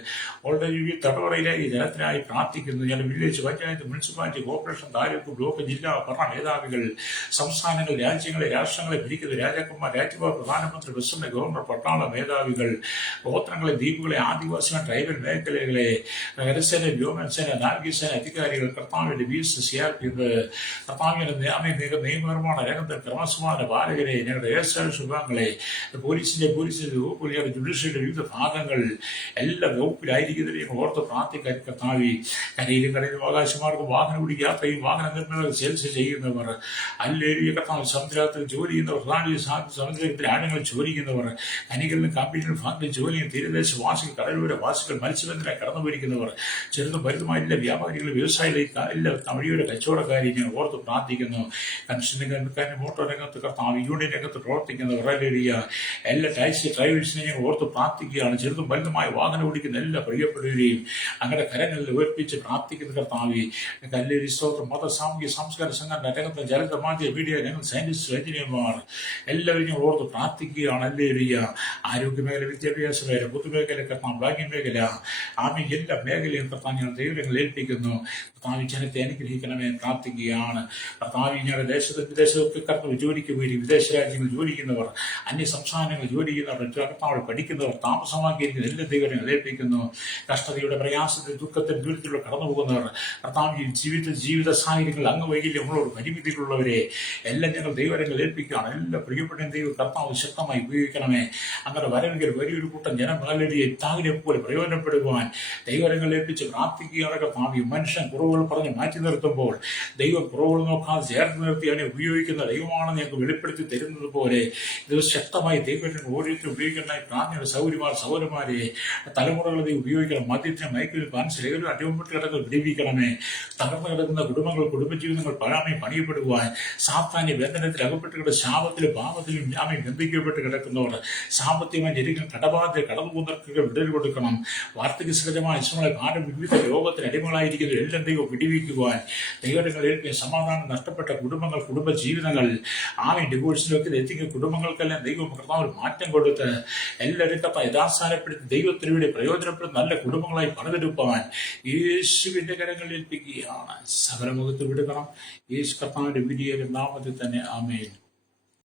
ഓൾറെഡി തടവറയിലായി ജനത്തിനായി പ്രാർത്ഥിക്കുന്നു. ഞാൻ village, panchayat, municipality, corporation, taluk, block, ജില്ലാ ഭരണ മേധാവികൾ, സംസ്ഥാനങ്ങൾ, രാജ്യങ്ങളെ, രാഷ്ട്രങ്ങളെ ഭരിക്കുന്ന രാജാക്കന്മാർ, രാജ്യപാല, പ്രധാനമന്ത്രി, പ്രസിഡന്റ്, ഗവർണർ, പട്ടാള മേധാവികൾ, ഗോത്രങ്ങളെ, ദ്വീപുകളെ, ആദിവാസികൾ, ട്രൈബൽ മേഖലകളെ, കരസേന, വ്യോമസേന, നാവികസേന അധികാരികൾ, കർത്താവിന്റെ കർത്താവിന്റെ നിയമനിർമ്മാണ രംഗത്ത് ക്രമസമാധാന പാലകരെ, ഞങ്ങളുടെ ശുഭാംഗങ്ങളെ, പോലീസിന്റെ ജുഡീഷ്യറിയുടെ വിവിധ ഭാഗങ്ങൾ എല്ലാ വകുപ്പിലായിരിക്കുന്നവരെ ഓർത്ത് പ്രാർത്ഥിക്കാൻ കർത്താവി. കരയിലും കടയിലും ആകാശമാർഗം വാഹനം ഓടി യാത്രയും വാഹന നിർമ്മാണം സെയിൽസ് ചെയ്യുന്നവർ, അല്ലേരിയ കർത്താവ് സമുദ്രത്തിൽ ജോലി ചെയ്യുന്നവർ, സമുദ്രത്തിൽ ആഴങ്ങൾ ജോലി ചെയ്യുന്നവർ, കനികളിലും കമ്പനിയിലും ഫാക്ടറി ജോലി ചെയ്യുന്ന തീരദേശവാസികൾ, കടലോര വാസികൾ, മത്സ്യബന്ധന കടന്നുപോയിരിക്കുന്നവർ, ചെറുതും വലുതുമായ എല്ലാ വ്യാപാരികളും, വ്യവസായികളും, എല്ലാ വഴിയുടെ കച്ചവടക്കാരെ ഞാൻ ഓർത്ത് പ്രാർത്ഥിക്കുന്നു. കൺസ്ട്രക്ഷൻ, മോട്ടോർ രംഗത്ത് കർത്താവ്, യൂണിയൻ രംഗത്ത് പ്രവർത്തിക്കുന്നവർ, എല്ലാ ടാക്സി ഡ്രൈവേഴ്സിനെ ഞങ്ങൾ ഓർത്ത് പ്രാർത്ഥിക്കുകയാണ്. ചെറുതും വലുതുമായ വാഹനം ഓടിക്കുന്ന എല്ലാ പ്രിയപ്പെട്ടവരെയും അങ്ങനെ കരങ്ങളിൽ ഉയർപ്പിച്ച് പ്രാർത്ഥിക്കുന്ന കർത്താവി. കല്ലേരി സ്തോത്രം. മത, സാമൂഹിക, സാംസ്കാര സംഘടന രംഗത്ത് ജലത, മാധ്യമ, മീഡിയ രംഗത്ത് സയന്റിസ്റ്റ്, എഞ്ചിനീയർമാർ എല്ലാവരും ഞങ്ങൾ ഓർത്ത് പ്രാർത്ഥിക്കുകയാണ്. അല്ലേരിയ. ആരോഗ്യ മേഖല, വിദ്യാഭ്യാസ മേഖല, പൊതുമേഖല കർത്താവ്, ബാങ്കിങ് മേഖല, ആമി എല്ലാ മേഖലയും കർത്താവ് ഞങ്ങൾ ദൈവങ്ങൾ ഏൽപ്പിക്കുന്നു. കർത്താവ് ജനത്തെ അനുഗ്രഹിക്കണമേ പ്രാർത്ഥിക്കുകയാണ്. കർത്താവ് ഞങ്ങളുടെ ദേശത്ത് വിദേശത്തൊക്കെ കർത്താവ് ജോലിക്ക് പോയി വിദേശ രാജ്യങ്ങളിൽ ജോലി ചെയ്യുന്നവർ, അന്യ സംസ്ഥാനങ്ങളിൽ ജോലി ചെയ്യുന്നവർ, കർത്താവ് പഠിക്കുന്നവർ, താമസമാക്കിയിരിക്കുന്ന എല്ലാ ദൈവങ്ങളെ ഏൽപ്പിക്കുന്നു. കഷ്ടതയുടെ പ്രയാസത്തിൽ, ദുഃഖത്തിൽ, ദുരിതത്തിലൂടെ കടന്നു പോകുന്നവർ, കർത്താവ് ജീവിത സാഹചര്യങ്ങൾ അംഗവൈകല്യങ്ങളോട് പരിമിതികളുള്ളവരെ എല്ലാം ഞങ്ങൾ ദൈവങ്ങൾ ഏൽപ്പിക്കുകയാണ്. എല്ലാ പ്രിയപ്പെട്ട ദൈവം കർത്താവ് ശക്തമായി ഉപയോഗിക്കണമേ. അങ്ങനെ വരവെങ്കിൽ വലിയൊരു കൂട്ടം ജനം താങ്ങിനെ പോലെ പ്രയോജനപ്പെടുവാൻ ദൈവങ്ങൾ ഏൽപ്പിച്ച് പ്രാർത്ഥിക്കുകയാണ്. കർത്താവ് മനുഷ്യൻ കുറവ് കുറവുകൾ പറഞ്ഞ് മാറ്റി നിർത്തുമ്പോൾ ദൈവം കുറവുകൾ നോക്കാതെ ചേർത്ത് നിർത്തി അവനെ ഉപയോഗിക്കുന്ന ദൈവമാണെന്ന് ഞങ്ങൾക്ക് വെളിപ്പെടുത്തി തരുന്നത് പോലെ ഇത് ശക്തമായി ദൈവത്തിന് ഓരോരുത്തരും ഉപയോഗിക്കാനായി പ്രാർത്ഥന സൗരന്മാരെ തലമുറകളെ ഉപയോഗിക്കണം. മദ്യത്തിന് മയക്കിൽ പാൻസിലേഖനം അടിമപ്പെട്ട് കിടന്ന് വിടിവിക്കണമേ. തകർന്നു കിടക്കുന്ന കുടുംബങ്ങൾ കുടുംബജീവിതങ്ങൾ പണിയപ്പെടുവാൻ സാത്താന്യ ബന്ധനത്തിൽ അകപ്പെട്ടുകൊണ്ട് ശാപത്തിലും പാപത്തിലും ബന്ധിക്കപ്പെട്ട് കിടക്കുന്നവർ സാമ്പത്തികമായി ജനിക്കുന്ന കടബാധ്യത കടന്നുപോകുന്നവർക്ക് വിടൽ കൊടുക്കണം. വാർദ്ധക്യ സഹജമായ ഇഷ്ടങ്ങളെ ഭാരം വിവിധ രോഗത്തിന് അടിമകളായിരിക്കുന്ന എല്ലാം ദൈവം വിടിവിക്കുവാൻ ദൈവങ്ങളിൽ സമാധാനം നഷ്ടപ്പെട്ട കുടുംബങ്ങൾ കുടുംബജീവിതങ്ങൾ ഡിവോഴ്സിലൊക്കെ എത്തിക്കുന്ന കുടുംബങ്ങൾക്കെല്ലാം ദൈവം കർത്താവ് മാറ്റം കൊടുത്ത് എല്ലാവരും കർത്താവ് യഥാസ്ഥാനപ്പെടുത്തി ദൈവത്തിന് വേണ്ടി പ്രയോജനപ്പെടുന്ന നല്ല കുടുംബങ്ങളായി പണിതെടുപ്പാൻ യേശുവിന്റെ കരങ്ങളിൽ ഏൽപ്പിക്കുകയാണ്. സകലമുഖത്ത് വിടുക്കണം. യേശു കർത്താവിന്റെ വലിയ നാമത്തിൽ തന്നെ ആമേൻ.